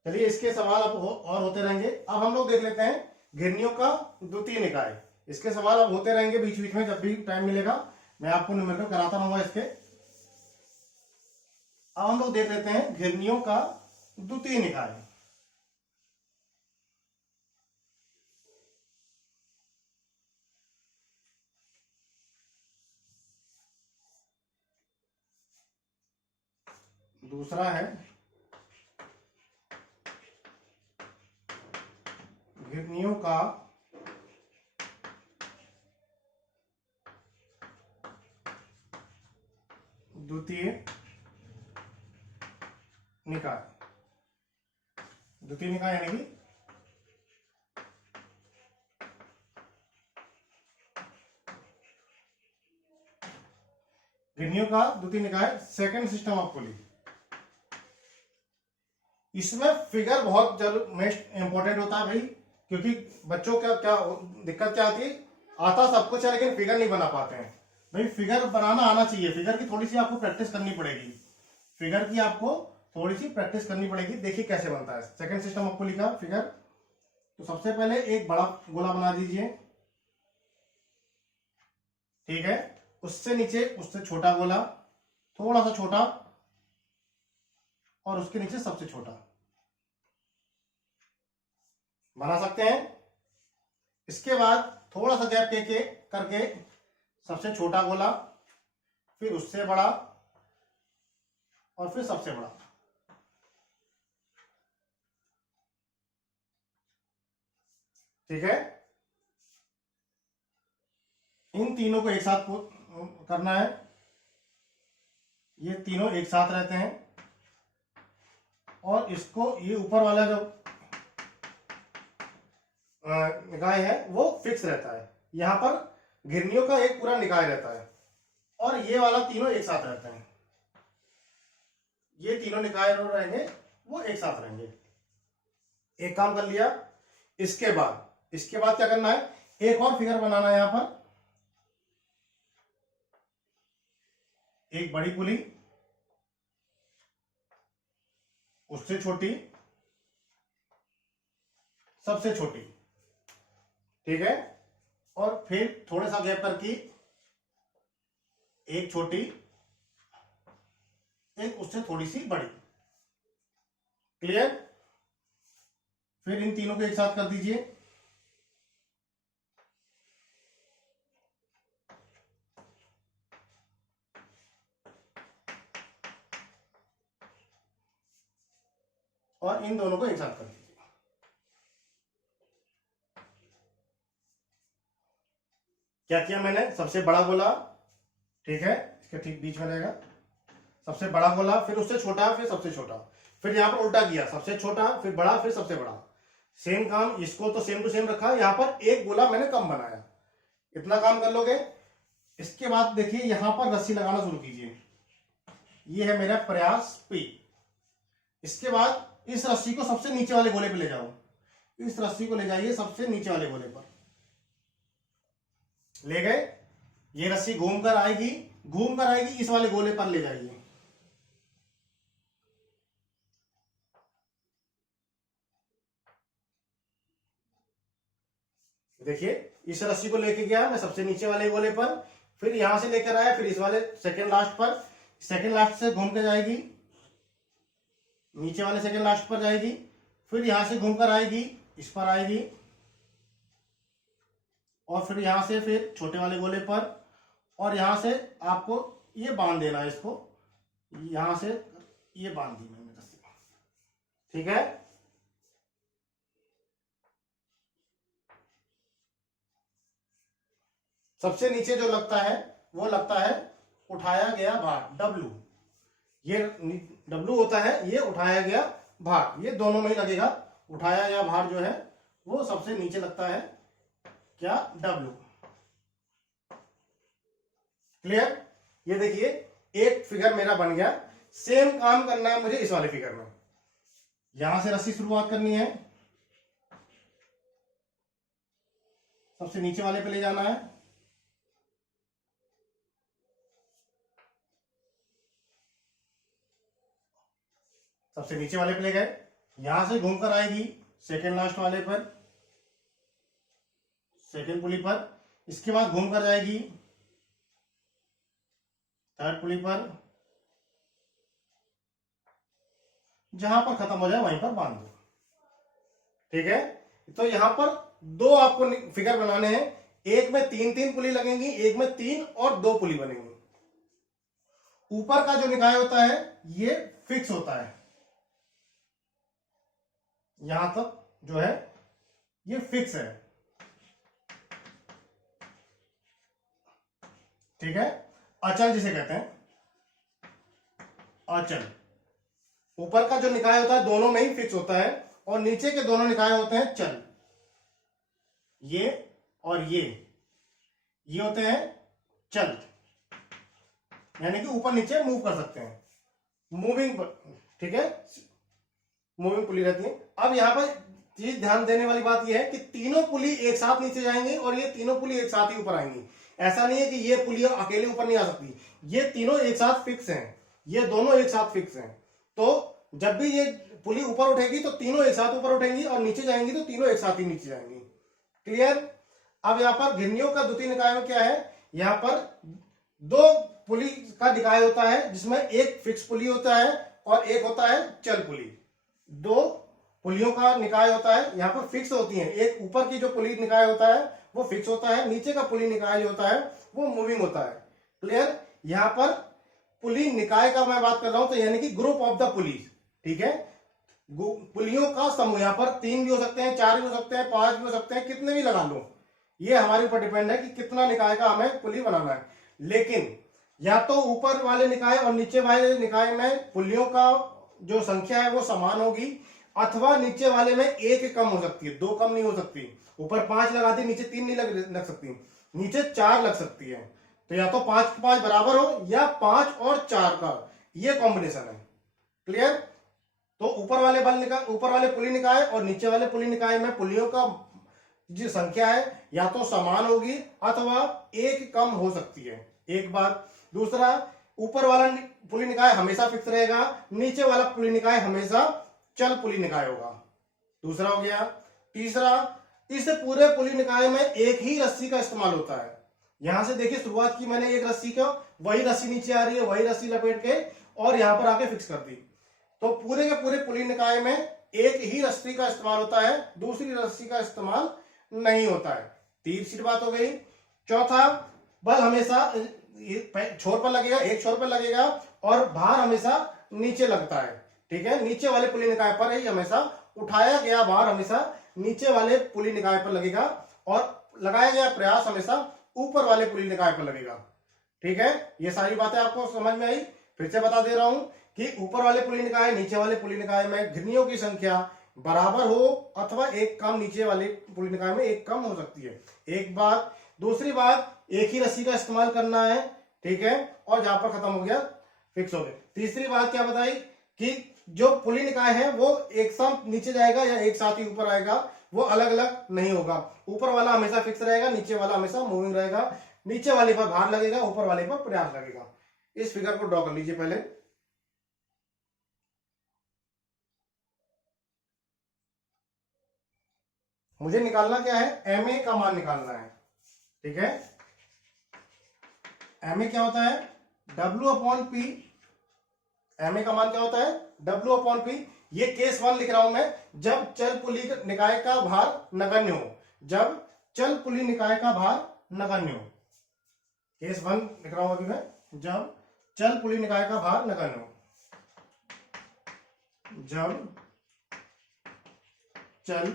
चलिए, इसके सवाल अब और होते रहेंगे। अब हम लोग देख लेते हैं घिरनियों का द्वितीय निकाय। इसके सवाल अब होते रहेंगे बीच बीच में, जब भी टाइम मिलेगा मैं आपको न्यूमेरिकल कराता रहूंगा इसके। अब हम लोग देख लेते हैं घिरनियों का द्वितीय निकाय। दूसरा है घिरनियों का द्वितीय निकाय। द्वितीय निकाय यानी कि घिरनियों का द्वितीय निकाय, सेकंड सिस्टम ऑफ पुली। इसमें फिगर बहुत मोस्ट इंपॉर्टेंट होता है भाई, क्योंकि बच्चों का क्या दिक्कत क्या आती है, आता सब कुछ है लेकिन फिगर नहीं बना पाते हैं। भाई फिगर बनाना आना चाहिए, फिगर की थोड़ी सी आपको प्रैक्टिस करनी पड़ेगी, फिगर की आपको थोड़ी सी प्रैक्टिस करनी पड़ेगी। देखिए कैसे बनता है सेकंड सिस्टम ऑफ पुली का फिगर। तो सबसे पहले एक बड़ा गोला बना दीजिए, ठीक है, उससे नीचे उससे छोटा गोला, थोड़ा सा छोटा, और उसके नीचे सबसे छोटा बना सकते हैं। इसके बाद थोड़ा सा गैप करके सबसे छोटा गोला, फिर उससे बड़ा, और फिर सबसे बड़ा। ठीक है, इन तीनों को एक साथ करना है। ये तीनों एक साथ रहते हैं, और इसको ये ऊपर वाला जो निकाय है वो फिक्स रहता है। यहां पर घिरनियों का एक पूरा निकाय रहता है, और ये वाला तीनों एक साथ रहते हैं। ये तीनों निकाय जो रहेंगे वो एक साथ रहेंगे। एक काम कर लिया। इसके बाद क्या करना है, एक और फिगर बनाना है। यहां पर एक बड़ी पुली, उससे छोटी, सबसे छोटी, ठीक है, और फिर थोड़ा सा गैप करके एक छोटी, एक उससे थोड़ी सी बड़ी। क्लियर। फिर इन तीनों को एक साथ कर दीजिए। और इन दोनों को एक साथ कर दीजिए। क्या किया मैंने, सबसे बड़ा गोला, ठीक है, इसके ठीक बीच में रहेगा, सबसे बड़ा गोला, फिर उससे छोटा, फिर सबसे छोटा, फिर यहां पर उल्टा किया, सबसे छोटा फिर बड़ा फिर सबसे बड़ा। सेम काम, इसको तो सेम टू सेम रखा, यहां पर एक गोला मैंने कम बनाया, इतना काम कर लोगे। इसके बाद देखिए यहां पर रस्सी लगाना शुरू कीजिए, ये है मेरा प्रयास P। इसके बाद इस रस्सी को सबसे नीचे वाले गोले पे ले जाओ, इस रस्सी को ले जाइए सबसे नीचे वाले गोले पर, ले गए। ये रस्सी घूम कर आएगी, इस वाले गोले पर ले जाइए, देखिए इस रस्सी को लेके गया मैं सबसे नीचे वाले गोले पर, फिर यहां से लेकर आया, फिर इस वाले सेकंड लास्ट पर, सेकंड लास्ट से घूम के जाएगी, नीचे वाले सेकंड लास्ट पर जाएगी, फिर यहां से घूमकर आएगी, इस पर आएगी, और फिर यहां से फिर छोटे वाले गोले पर, और यहां से आपको ये बांध देना है, इसको यहां से ये बांध दी मैंने रस्सी, ठीक है। सबसे नीचे जो लगता है वो लगता है उठाया गया भार, W। ये W होता है ये उठाया गया भार, ये दोनों में ही लगेगा। उठाया गया भार जो है वो सबसे नीचे लगता है क्या, W। क्लियर। ये देखिए एक फिगर मेरा बन गया। सेम काम करना है मुझे इस वाले फिगर में, यहां से रस्सी शुरुआत करनी है, सबसे नीचे वाले पे ले जाना है, सबसे नीचे वाले पे ले गए, यहां से घूमकर आएगी सेकेंड लास्ट वाले पर, सेकेंड पुली पर, इसके बाद घूमकर जाएगी थर्ड पुली पर, जहां पर खत्म हो जाए वहीं पर बांध दो, ठीक है। तो यहां पर दो आपको फिगर बनाने हैं, एक में 3-3 पुली लगेंगी, एक में 3 और 2 पुली बनेंगी। ऊपर का जो निकाय होता है ये फिक्स होता है, यहां तक जो है ये फिक्स है, ठीक है। अचल जिसे कहते हैं, अचल। ऊपर का जो निकाय होता है दोनों में ही फिक्स होता है, और नीचे के दोनों निकाय होते हैं चल, ये और ये होते हैं चल, यानी कि ऊपर नीचे मूव कर सकते हैं, मूविंग, ठीक है, मूविंग पुली रहती है। अब यहां पर चीज ध्यान देने वाली बात यह है कि तीनों पुली एक साथ नीचे जाएंगी और ये तीनों पुली एक साथ ही ऊपर आएंगी। ऐसा नहीं है कि ये पुलियां अकेले ऊपर नहीं आ सकती, ये तीनों एक साथ फिक्स हैं, ये दोनों एक साथ फिक्स हैं। तो जब भी ये पुली ऊपर उठेगी तो तीनों एक साथ ऊपर उठेंगी, और नीचे जाएंगी तो तीनों एक साथ ही नीचे जाएंगी। क्लियर। अब यहां पर घिरनियों का द्वितीय निकाय में क्या है, यहां पर 2 पुली का निकाय होता है, जिसमें एक फिक्स पुली होता है और एक होता है चल पुली। 2 पुलियों का निकाय होता है, यहां पर फिक्स होती है, एक ऊपर की जो पुली निकाय होता है वो फिक्स होता है, नीचे का पुली निकाय जो होता है वो मूविंग होता है। क्लियर। यहां पर पुली निकाय का मैं बात कर रहा हूं, तो यानी कि ग्रुप ऑफ द पुलीज, ठीक है, पुलियों का समूह। यहां पर 3 भी हो सकते हैं, 4 भी हो सकते हैं, 5 भी हो सकते हैं, कितने भी लगा लो, ये हमारे ऊपर डिपेंड है कि कितना निकाय का हमें पुली बनाना है। लेकिन या तो ऊपर वाले निकाय और नीचे वाले निकाय में पुलियों का जो संख्या है वो समान होगी, अथवा नीचे वाले में एक कम हो सकती है, 2 कम नहीं हो सकती। ऊपर 5 लगा दी, नीचे 3 नहीं लग सकती, नीचे 4 लग सकती है। तो या तो 5 5 बराबर हो, या 5 और 4 का ये कॉम्बिनेशन है। क्लियर। तो ऊपर वाले पुली निकाय और नीचे वाले पुली निकाय में पुलियों का जो संख्या है या तो समान होगी अथवा एक कम हो सकती है, एक बात। दूसरा, ऊपर वाला पुली निकाय हमेशा फिक्स रहेगा, नीचे वाला पुली निकाय हमेशा चल पुली निकाय होगा। दूसरा हो गया। तीसरा, इस पूरे पुली निकाय में एक ही रस्सी का इस्तेमाल होता है। यहां से देखिए शुरुआत की मैंने एक रस्सी का, वही रस्सी नीचे आ रही है, वही रस्सी लपेट के और यहां पर आके फिक्स कर दी। तो पूरे के पूरे पुली निकाय में एक ही रस्सी का इस्तेमाल होता है, दूसरी रस्सी का इस्तेमाल नहीं होता है। तीसरी बात हो गई। चौथा, बल हमेशा छोर पर लगेगा, एक छोर पर लगेगा, और भार हमेशा नीचे लगता है, ठीक है। नीचे वाले पुली निकाय पर ही हमेशा उठाया गया भार हमेशा नीचे वाले पुली निकाय पर लगेगा, और लगाया गया प्रयास हमेशा ऊपर वाले पुली निकाय पर लगेगा, ठीक है। ये सारी बातें आपको समझ में आई। फिर से बता दे रहा हूं कि ऊपर वाले पुली निकाय, नीचे वाले पुली निकाय में घिरनियों की संख्या बराबर हो अथवा एक कम, नीचे वाले पुली निकाय में एक कम हो सकती है, एक बात। दूसरी बात, एक ही रस्सी का इस्तेमाल करना है, ठीक है, और जहां पर खत्म हो गया फिक्स हो गया। तीसरी बात क्या बताई कि जो पुली निकाय है वो एक साथ नीचे जाएगा या एक साथ ही ऊपर आएगा, वो अलग अलग नहीं होगा। ऊपर वाला हमेशा फिक्स रहेगा, नीचे वाला हमेशा मूविंग रहेगा। नीचे वाले पर भार लगेगा, ऊपर वाले पर प्रयास लगेगा। इस फिगर को ड्रॉ कर लीजिए पहले। मुझे निकालना क्या है, एम ए का मान निकालना है, ठीक है। एम ए क्या होता है, W upon P. M A का मान क्या होता है, डब्ल्यू अपॉन पी। ये केस 1 लिख रहा हूं मैं, जब चल पुली निकाय का भार नगण्य हो, जब चल पुली निकाय का भार नगण्य हो। केस 1 लिख रहा हूं अभी मैं, जब चल पुली निकाय का भार नगण्य हो। जब चल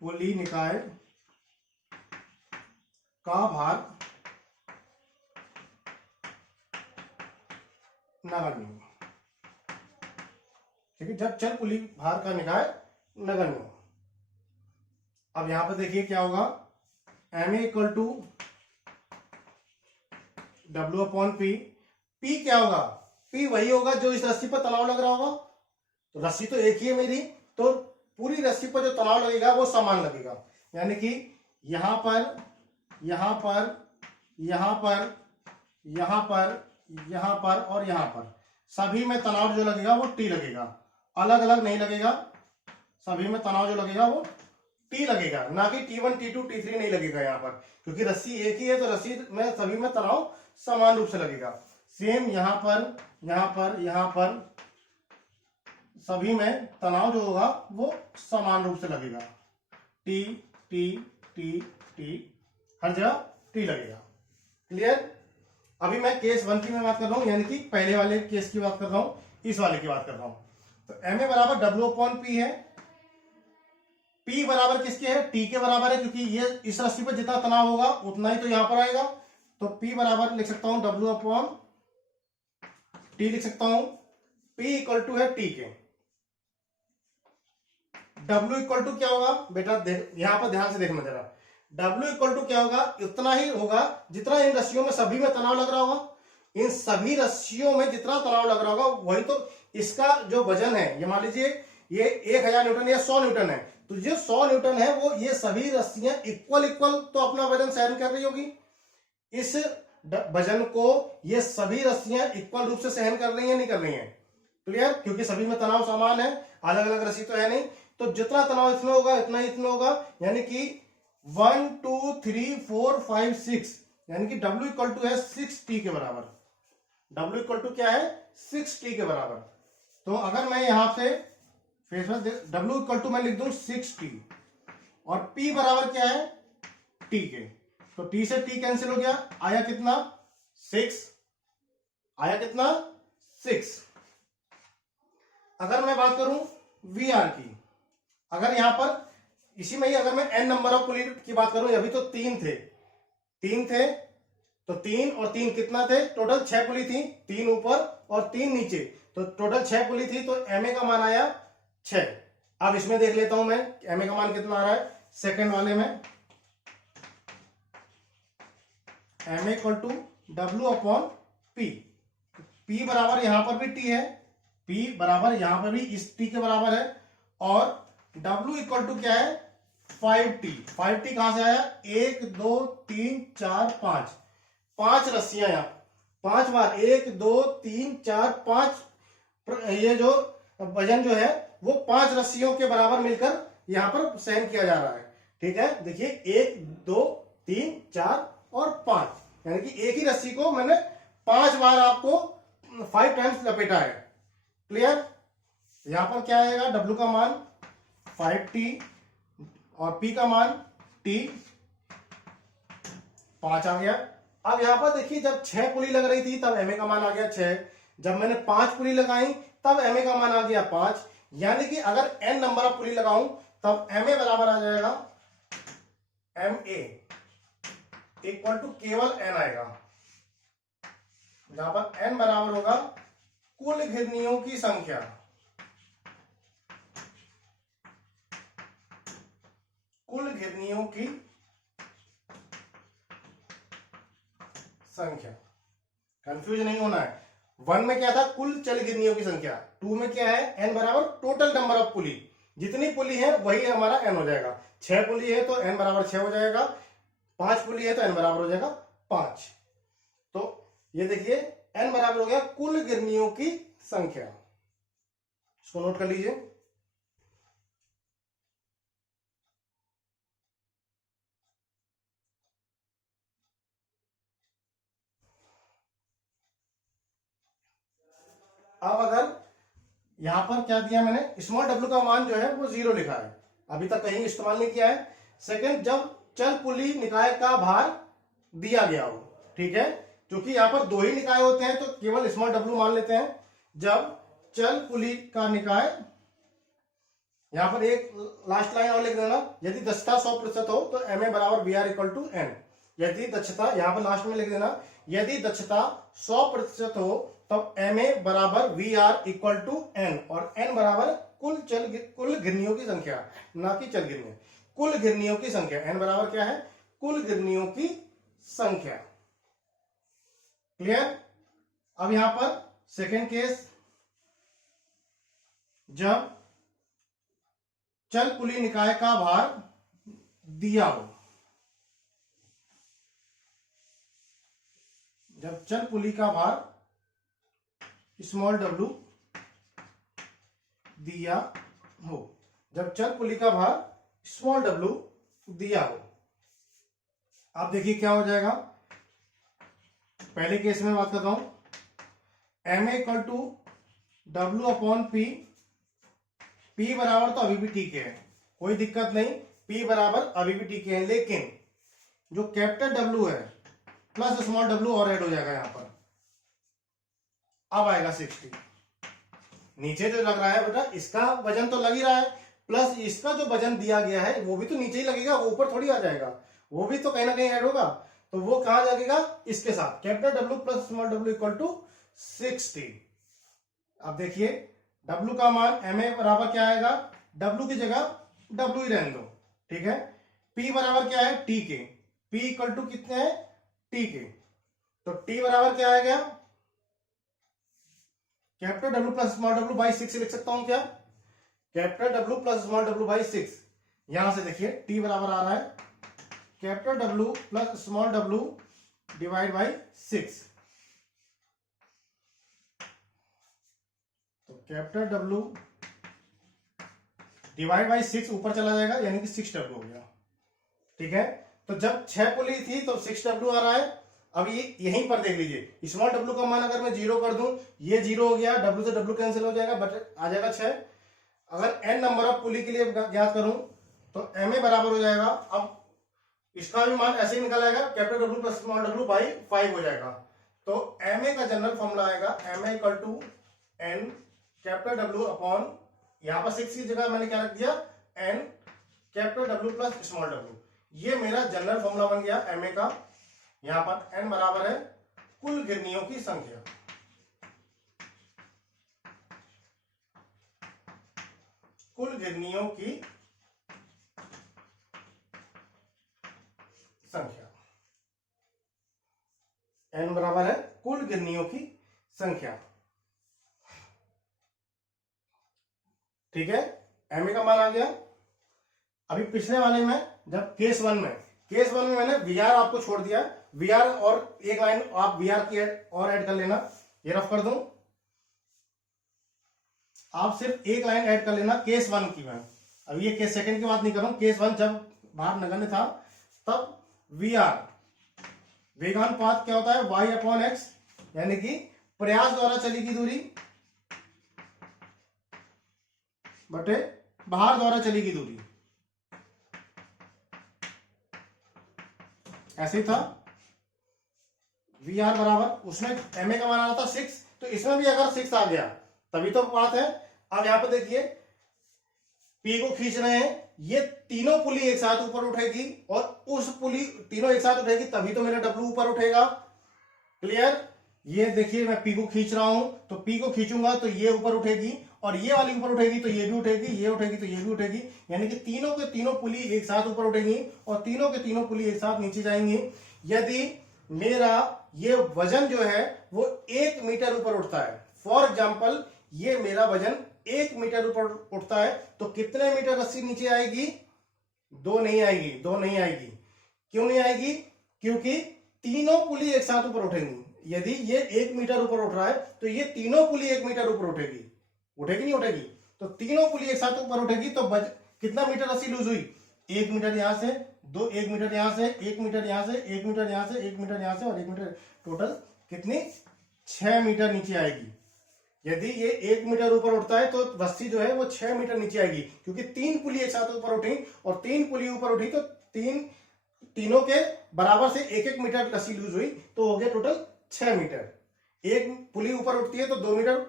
पुली निकाय का भार नगण्य हो, ठीक है, जब चल पुली भार का निकाय नगण्य हो। अब यहां पर देखिए क्या होगा, M A equal to W upon P. P क्या होगा, पी वही होगा जो इस रस्सी पर तनाव लग रहा होगा। तो रस्सी तो एक ही है मेरी, तो पूरी रस्सी पर जो तनाव लगेगा वो समान लगेगा। यानी कि यहां पर, यहां पर, यहां पर, यहां पर, यहां पर और यहां पर, सभी में तनाव जो लगेगा वो टी लगेगा, अलग अलग नहीं लगेगा। सभी में तनाव जो लगेगा वो टी लगेगा, ना कि T1 T2 T3 नहीं लगेगा यहाँ पर, क्योंकि रस्सी एक ही है, तो रस्सी में सभी में तनाव समान रूप से लगेगा। सेम यहां पर, यहां पर, यहां पर, सभी में तनाव जो होगा वो समान रूप से लगेगा। टी टी टी टी, हर जगह टी लगेगा। क्लियर। अभी मैं केस 1 की मैं बात कर रहा हूं, यानी कि पहले वाले केस की बात कर रहा हूं, इस वाले की बात कर रहा हूं। तो एम ए बराबर डब्ल्यू अपॉन पी है। पी बराबर किसके है, टी के बराबर है, क्योंकि ये इस रस्सी पर जितना तनाव होगा उतना ही तो यहां पर आएगा। तो पी बराबर लिख सकता हूं डब्ल्यू अपॉन टी, लिख सकता हूं पी इक्वल टू है टी के। W इक्वल टू क्या होगा बेटा, यहां पर ध्यान से देखना जरा। W इक्वल टू क्या होगा, उतना ही होगा जितना इन रस्सियों में सभी में तनाव लग रहा होगा। इन सभी रस्सियों में जितना तनाव लग रहा होगा वही तो इसका जो वजन है, ये मान लीजिए ये 1000 न्यूटन या 100 न्यूटन है, तो जो 100 न्यूटन है वो ये सभी रस्सियां इक्वल इक्वल तो अपना वजन सहन कर रही होगी। इस वजन को ये सभी रस्सियां इक्वल रूप से सहन कर रही है, नहीं कर रही है। क्लियर, क्योंकि सभी में तनाव समान है, अलग अलग रस्सी तो है नहीं। तो जितना तनाव इसमें होगा इतना ही इसमें होगा, यानी कि 1 2 3 4 5 6, यानी कि W इक्वल टू है 6T के बराबर। W इक्वल टू क्या है, 6T के बराबर। तो अगर मैं यहां से फिर W इक्वल टू मैं लिख दूं 6T, और P बराबर क्या है, T के। तो T से T कैंसिल हो गया, आया कितना 6, आया कितना 6। अगर मैं बात करूं VR की, अगर यहां पर इसी में ही अगर मैं n नंबर ऑफ पुली की बात करूं, अभी तो 3 थे, 3 थे, तो 3 और 3 कितना थे, टोटल 6 पुली थी, 3 ऊपर और 3 नीचे, तो टोटल 6 पुली थी। तो MA का मान आया 6। अब इसमें देख लेता हूं मैं MA का मान कितना आ रहा है, सेकंड वाले में MA equal to W upon P। P बराबर यहां पर भी T है, P बराबर यहां पर भी इस T के बराबर है, और W इक्वल टू क्या है 5T। 5T कहां से आया, 1 2 3 4 5, 5 रस्सियां यहां, 5 बार 1 2 3 4 5, ये जो वजन जो है वो 5 रस्सियों के बराबर मिलकर यहां पर सहन किया जा रहा है। ठीक है, देखिए 1 2 3 4 और 5, यानी कि एक ही रस्सी को मैंने 5 बार आपको 5 टाइम्स लपेटा है। क्लियर। यहां पर क्या आएगा, W का मान 5T और P का मान T, 5 आ गया। अब यहां पर देखिए जब 6 पुली लग रही थी तब MA का मान आ गया 6, जब मैंने 5 पुली लगाई तब MA का मान आ गया 5, यानी कि अगर n नंबर ऑफ पुली लगाऊं तब MA बराबर आ जाएगा MA इक्वल टू केवल n आएगा, जहां पर n बराबर होगा कुल घिरनियों की संख्या, कुल घिरनियों की संख्या। कंफ्यूज नहीं होना है। 1 में क्या था, कुल चल घिरनियों की संख्या। 2 में क्या है, n बराबर टोटल नंबर ऑफ पुली। जितनी पुली है वही हमारा n हो जाएगा। 6 पुली है तो n बराबर 6 हो जाएगा। 5 पुली है तो n बराबर हो जाएगा 5। तो ये देखिए n बराबर हो गया कुल घिरनियों की संख्या। इसको नोट कर लीजिए। अब अगर यहां पर क्या दिया मैंने, स्मॉल w का मान जो है वो 0 लिखा है, अभी तक कहीं इस्तेमाल नहीं किया है। सेकंड, जब चल पुली निकाय का भार दिया गया हो, ठीक है, क्योंकि यहां पर 2 ही निकाय होते हैं तो केवल स्मॉल w मान लेते हैं। जब चल पुली का निकाय, यहां पर एक लास्ट लाइन और लिख देना, यदि दक्षता 100% हो तो ma बराबर V R equal to n। यदि दक्षता, यहां पर लास्ट में लिख देना, यदि दक्षता 100% हो तब ma बराबर V R equal to n, और n बराबर कुल घिरनियों की संख्या, ना कि चल घिरनियों, कुल घिरनियों की संख्या। n बराबर क्या है, कुल घिरनियों की संख्या। क्लियर। अब यहां पर सेकेंड केस, जब चल पुली निकाय का भार दिया हो, जब चल पुली का भार स्मॉल w दिया हो, जब चल पुली का भार स्मॉल w दिया हो। आप देखिए क्या हो जाएगा। पहले केस में बात करता हूं, ma equal to w upon p। p बराबर तो अभी भी ठीक है, कोई दिक्कत नहीं, p बराबर अभी भी ठीक है, लेकिन जो कैपिटल W है प्लस स्मॉल w और ऐड हो जाएगा यहां पर। अब आएगा 60। नीचे जो लग रहा है बेटा, इसका वजन तो लग ही रहा है, प्लस इसका जो वजन दिया गया है वो भी तो नीचे ही लगेगा, वो ऊपर थोड़ी आ जाएगा, वो भी तो कहीं ना कहीं ऐड होगा। तो वो कहां लगेगा, इसके साथ, capital W plus small w equal to 60। अब देखिए W का मान ma बराबर क्या आएगा, W की जगह W ही रहने दो, ठीक है। P बराबर क्या है, T के, P इक्वल टू कितने हैं, T के, तो T बराबर क्या आ गया, capital W plus small w by 6 लिख सकता हूं क्या, capital W plus small w by 6। यहां से देखिए T बराबर आ रहा है capital W plus small w divide by 6। तो कैपिटल W डिवाइड बाई 6 ऊपर चला जाएगा, यानी कि 6W हो गया, ठीक है। तो जब 6 पुली थी तो 6W आ रहा है। अब ये यहीं पर देख लीजिए, स्मॉल w का मान अगर मैं 0 कर दूं, ये 0 हो गया, w से w कैंसिल हो जाएगा, बट आ जाएगा 6। अगर n नंबर ऑफ पुली के लिए ज्ञात करूं तो ma बराबर हो जाएगा, अब इसका भी मान ऐसे ही निकल आएगा, capital W plus small w by 5 हो जाएगा। तो ma का जनरल फॉर्मूला आएगा ma equal to n capital W upon, यहां पर 6 की जगह मैंने क्या रख दिया, n capital W plus small w। ये मेरा जनरल फॉर्मूला बन गया ma का। यहां पर n बराबर है कुल घिरनियों की संख्या। कुल घिरनियों की संख्या, n बराबर है कुल घिरनियों की संख्या, ठीक है। ma का मान आ गया। अभी पिछले वाले में, जब केस वन में मैंने वीआर आपको छोड़ दिया, वीआर और एक लाइन आप वीआर की और ऐड कर लेना, ये रफ कर दूं, आप सिर्फ एक लाइन ऐड कर लेना केस वन की। मैं अब ये केस सेकंड की बात नहीं कर रहा हूं, केस वन जब भार नगण्य था तब वीआर वेगान पाथ क्या होता है, y अपॉन एक्स, यानी कि प्रयास द्वारा चली गई दूरी बटे भार द्वारा चली गई दूरी, ऐसे ही था। वी आर बराबर, उसमें एम ए का मान आना था 6, तो इसमें भी अगर 6 आ गया तभी तो बात है। अब यहां पर देखिए पी को खींच रहे हैं, ये तीनों पुली एक साथ ऊपर उठेगी और उस पुली तीनों एक साथ उठेगी तभी तो मेरा डब्ल्यू ऊपर उठेगा। क्लियर। ये देखिए मैं पी को खींच रहा हूं तो पी को खींचूंगा तो ये ऊपर उठेगी और ये वाली ऊपर उठेगी तो ये भी उठेगी, ये उठेगी तो ये भी उठेगी, यानी कि तीनों के तीनों पुली एक साथ ऊपर उठेंगी और तीनों के तीनों पुली एक साथ नीचे जाएंगी। यदि मेरा ये वजन जो है वो 1 मीटर ऊपर उठता है, फॉर एग्जाम्पल ये मेरा वजन 1 मीटर ऊपर उठता है, तो कितने मीटर रस्सी नीचे आएगी? 2 नहीं आएगी, 2 नहीं आएगी। क्यों नहीं आएगी? क्योंकि तीनों पुली एक साथ ऊपर उठेंगी। यदि ये 1 मीटर ऊपर उठ रहा है तो ये तीनों पुली 1 मीटर ऊपर उठेगी, उठेगी नहीं उठेगी? तो तीनों पुली एक साथ ऊपर उठेगी तो कितना मीटर रस्सी लूज हुई? 1 मीटर यहां से, 1 मीटर यहां से, 1 मीटर यहां से, 1 मीटर यहां से, 1 मीटर यहां से और 1 मीटर, टोटल कितनी? 6 मीटर नीचे आएगी। यदि ये 1 मीटर ऊपर उठता है तो रस्सी जो है वो 6 मीटर नीचे आएगी, क्योंकि 3 पुली एक साथ ऊपर उठी और 3 पुली ऊपर उठी तो तीनों के बराबर से 1-1 मीटर रस्सी लूज हुई, तो हो गया टोटल 6 मीटर। एक पुली ऊपर उठती है तो 2 मीटर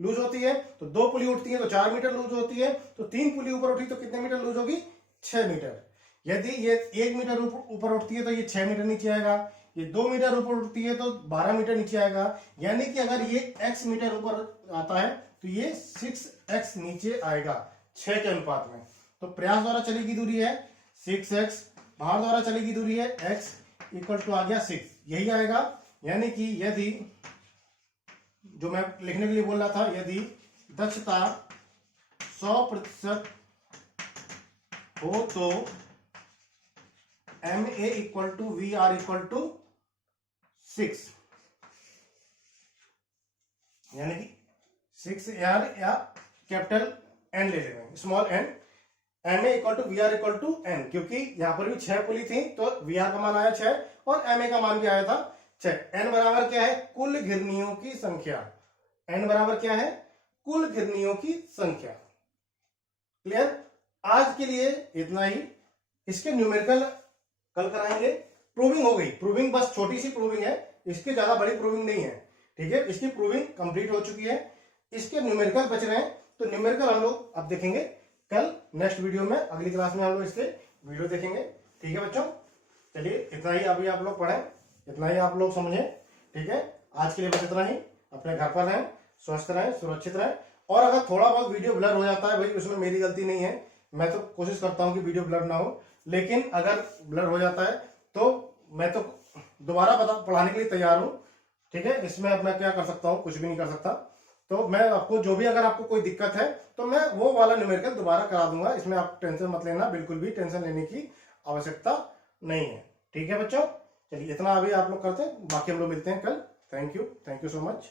लूज होती है, तो 2 पुली उठती है तो 4 मीटर लूज होती है, तो 3 पुली ऊपर उठी तो कितने मीटर लूज होगी? 6 मीटर। यदि ये 1 मीटर ऊपर उठती है तो ये 6 मीटर नीचे आएगा, ये 2 मीटर ऊपर उठती है तो 12 मीटर नीचे आएगा, यानी कि अगर ये x मीटर ऊपर आता है तो ये 6x नीचे आएगा 6 के अनुपात में। तो प्रयास द्वारा चली गई दूरी है 6x, भार द्वारा चली गई दूरी है x, इक्वल टू आ गया 6, यही आएगा। यानी कि यदि, जो मैं लिखने के लिए बोल रहा था, यदि दक्षता 100% हो तो MA equal to VR equal to 6, यानी कि 6R या कैपिटल N ले लेंगे, small n। MA equal to VR equal to N, क्योंकि यहां पर भी 6 पुली थी तो VR का मान आया 6 और MA का मान भी आया था 6। N बराबर क्या है? कुल घिरनियों की संख्या। N बराबर क्या है? कुल घिरनियों की संख्या। क्लियर? आज के लिए इतना ही। इसके न्यूमेरिकल कल कराएंगे। प्रूविंग हो गई, प्रूविंग बस छोटी सी प्रूविंग है, इसकी ज्यादा बड़ी प्रूविंग नहीं है, ठीक है? इसकी प्रूविंग कंप्लीट हो चुकी है, इसके न्यूमेरिकल बच रहे हैं, तो न्यूमेरिकल हम लोग अब देखेंगे कल नेक्स्ट वीडियो में, अगली क्लास में हम लोग इसके वीडियो देखेंगे, ठीक है बच्चों? चलिए इतना ही अभी आप लोग पढ़ें, इतना ही आप लोग समझें, ठीक है? आज के लिए बस इतना ही। अपने घर पर रहें, स्वस्थ रहें, सुरक्षित रहें। और अगर थोड़ा बहुत वीडियो ब्लर हो जाता है भाई, उसमें मेरी गलती नहीं है, मैं तो कोशिश करता हूं कि वीडियो ब्लर ना हो, लेकिन अगर ब्लर हो जाता है तो मैं तो दोबारा पढ़ाने के लिए तैयार हूं, ठीक है? इसमें अब मैं क्या कर सकता हूं? कुछ भी नहीं कर सकता। तो मैं आपको जो भी, अगर आपको कोई दिक्कत है तो मैं वो वाला न्यूमेरिकल दोबारा करा दूंगा, इसमें आप टेंशन मत लेना, बिल्कुल भी टेंशन लेने की आवश्यकता नहीं है, ठीक है बच्चों? चलिए इतना अभी आप लोग करते हैं, बाकी हम लोग मिलते हैं कल। Thank you so much.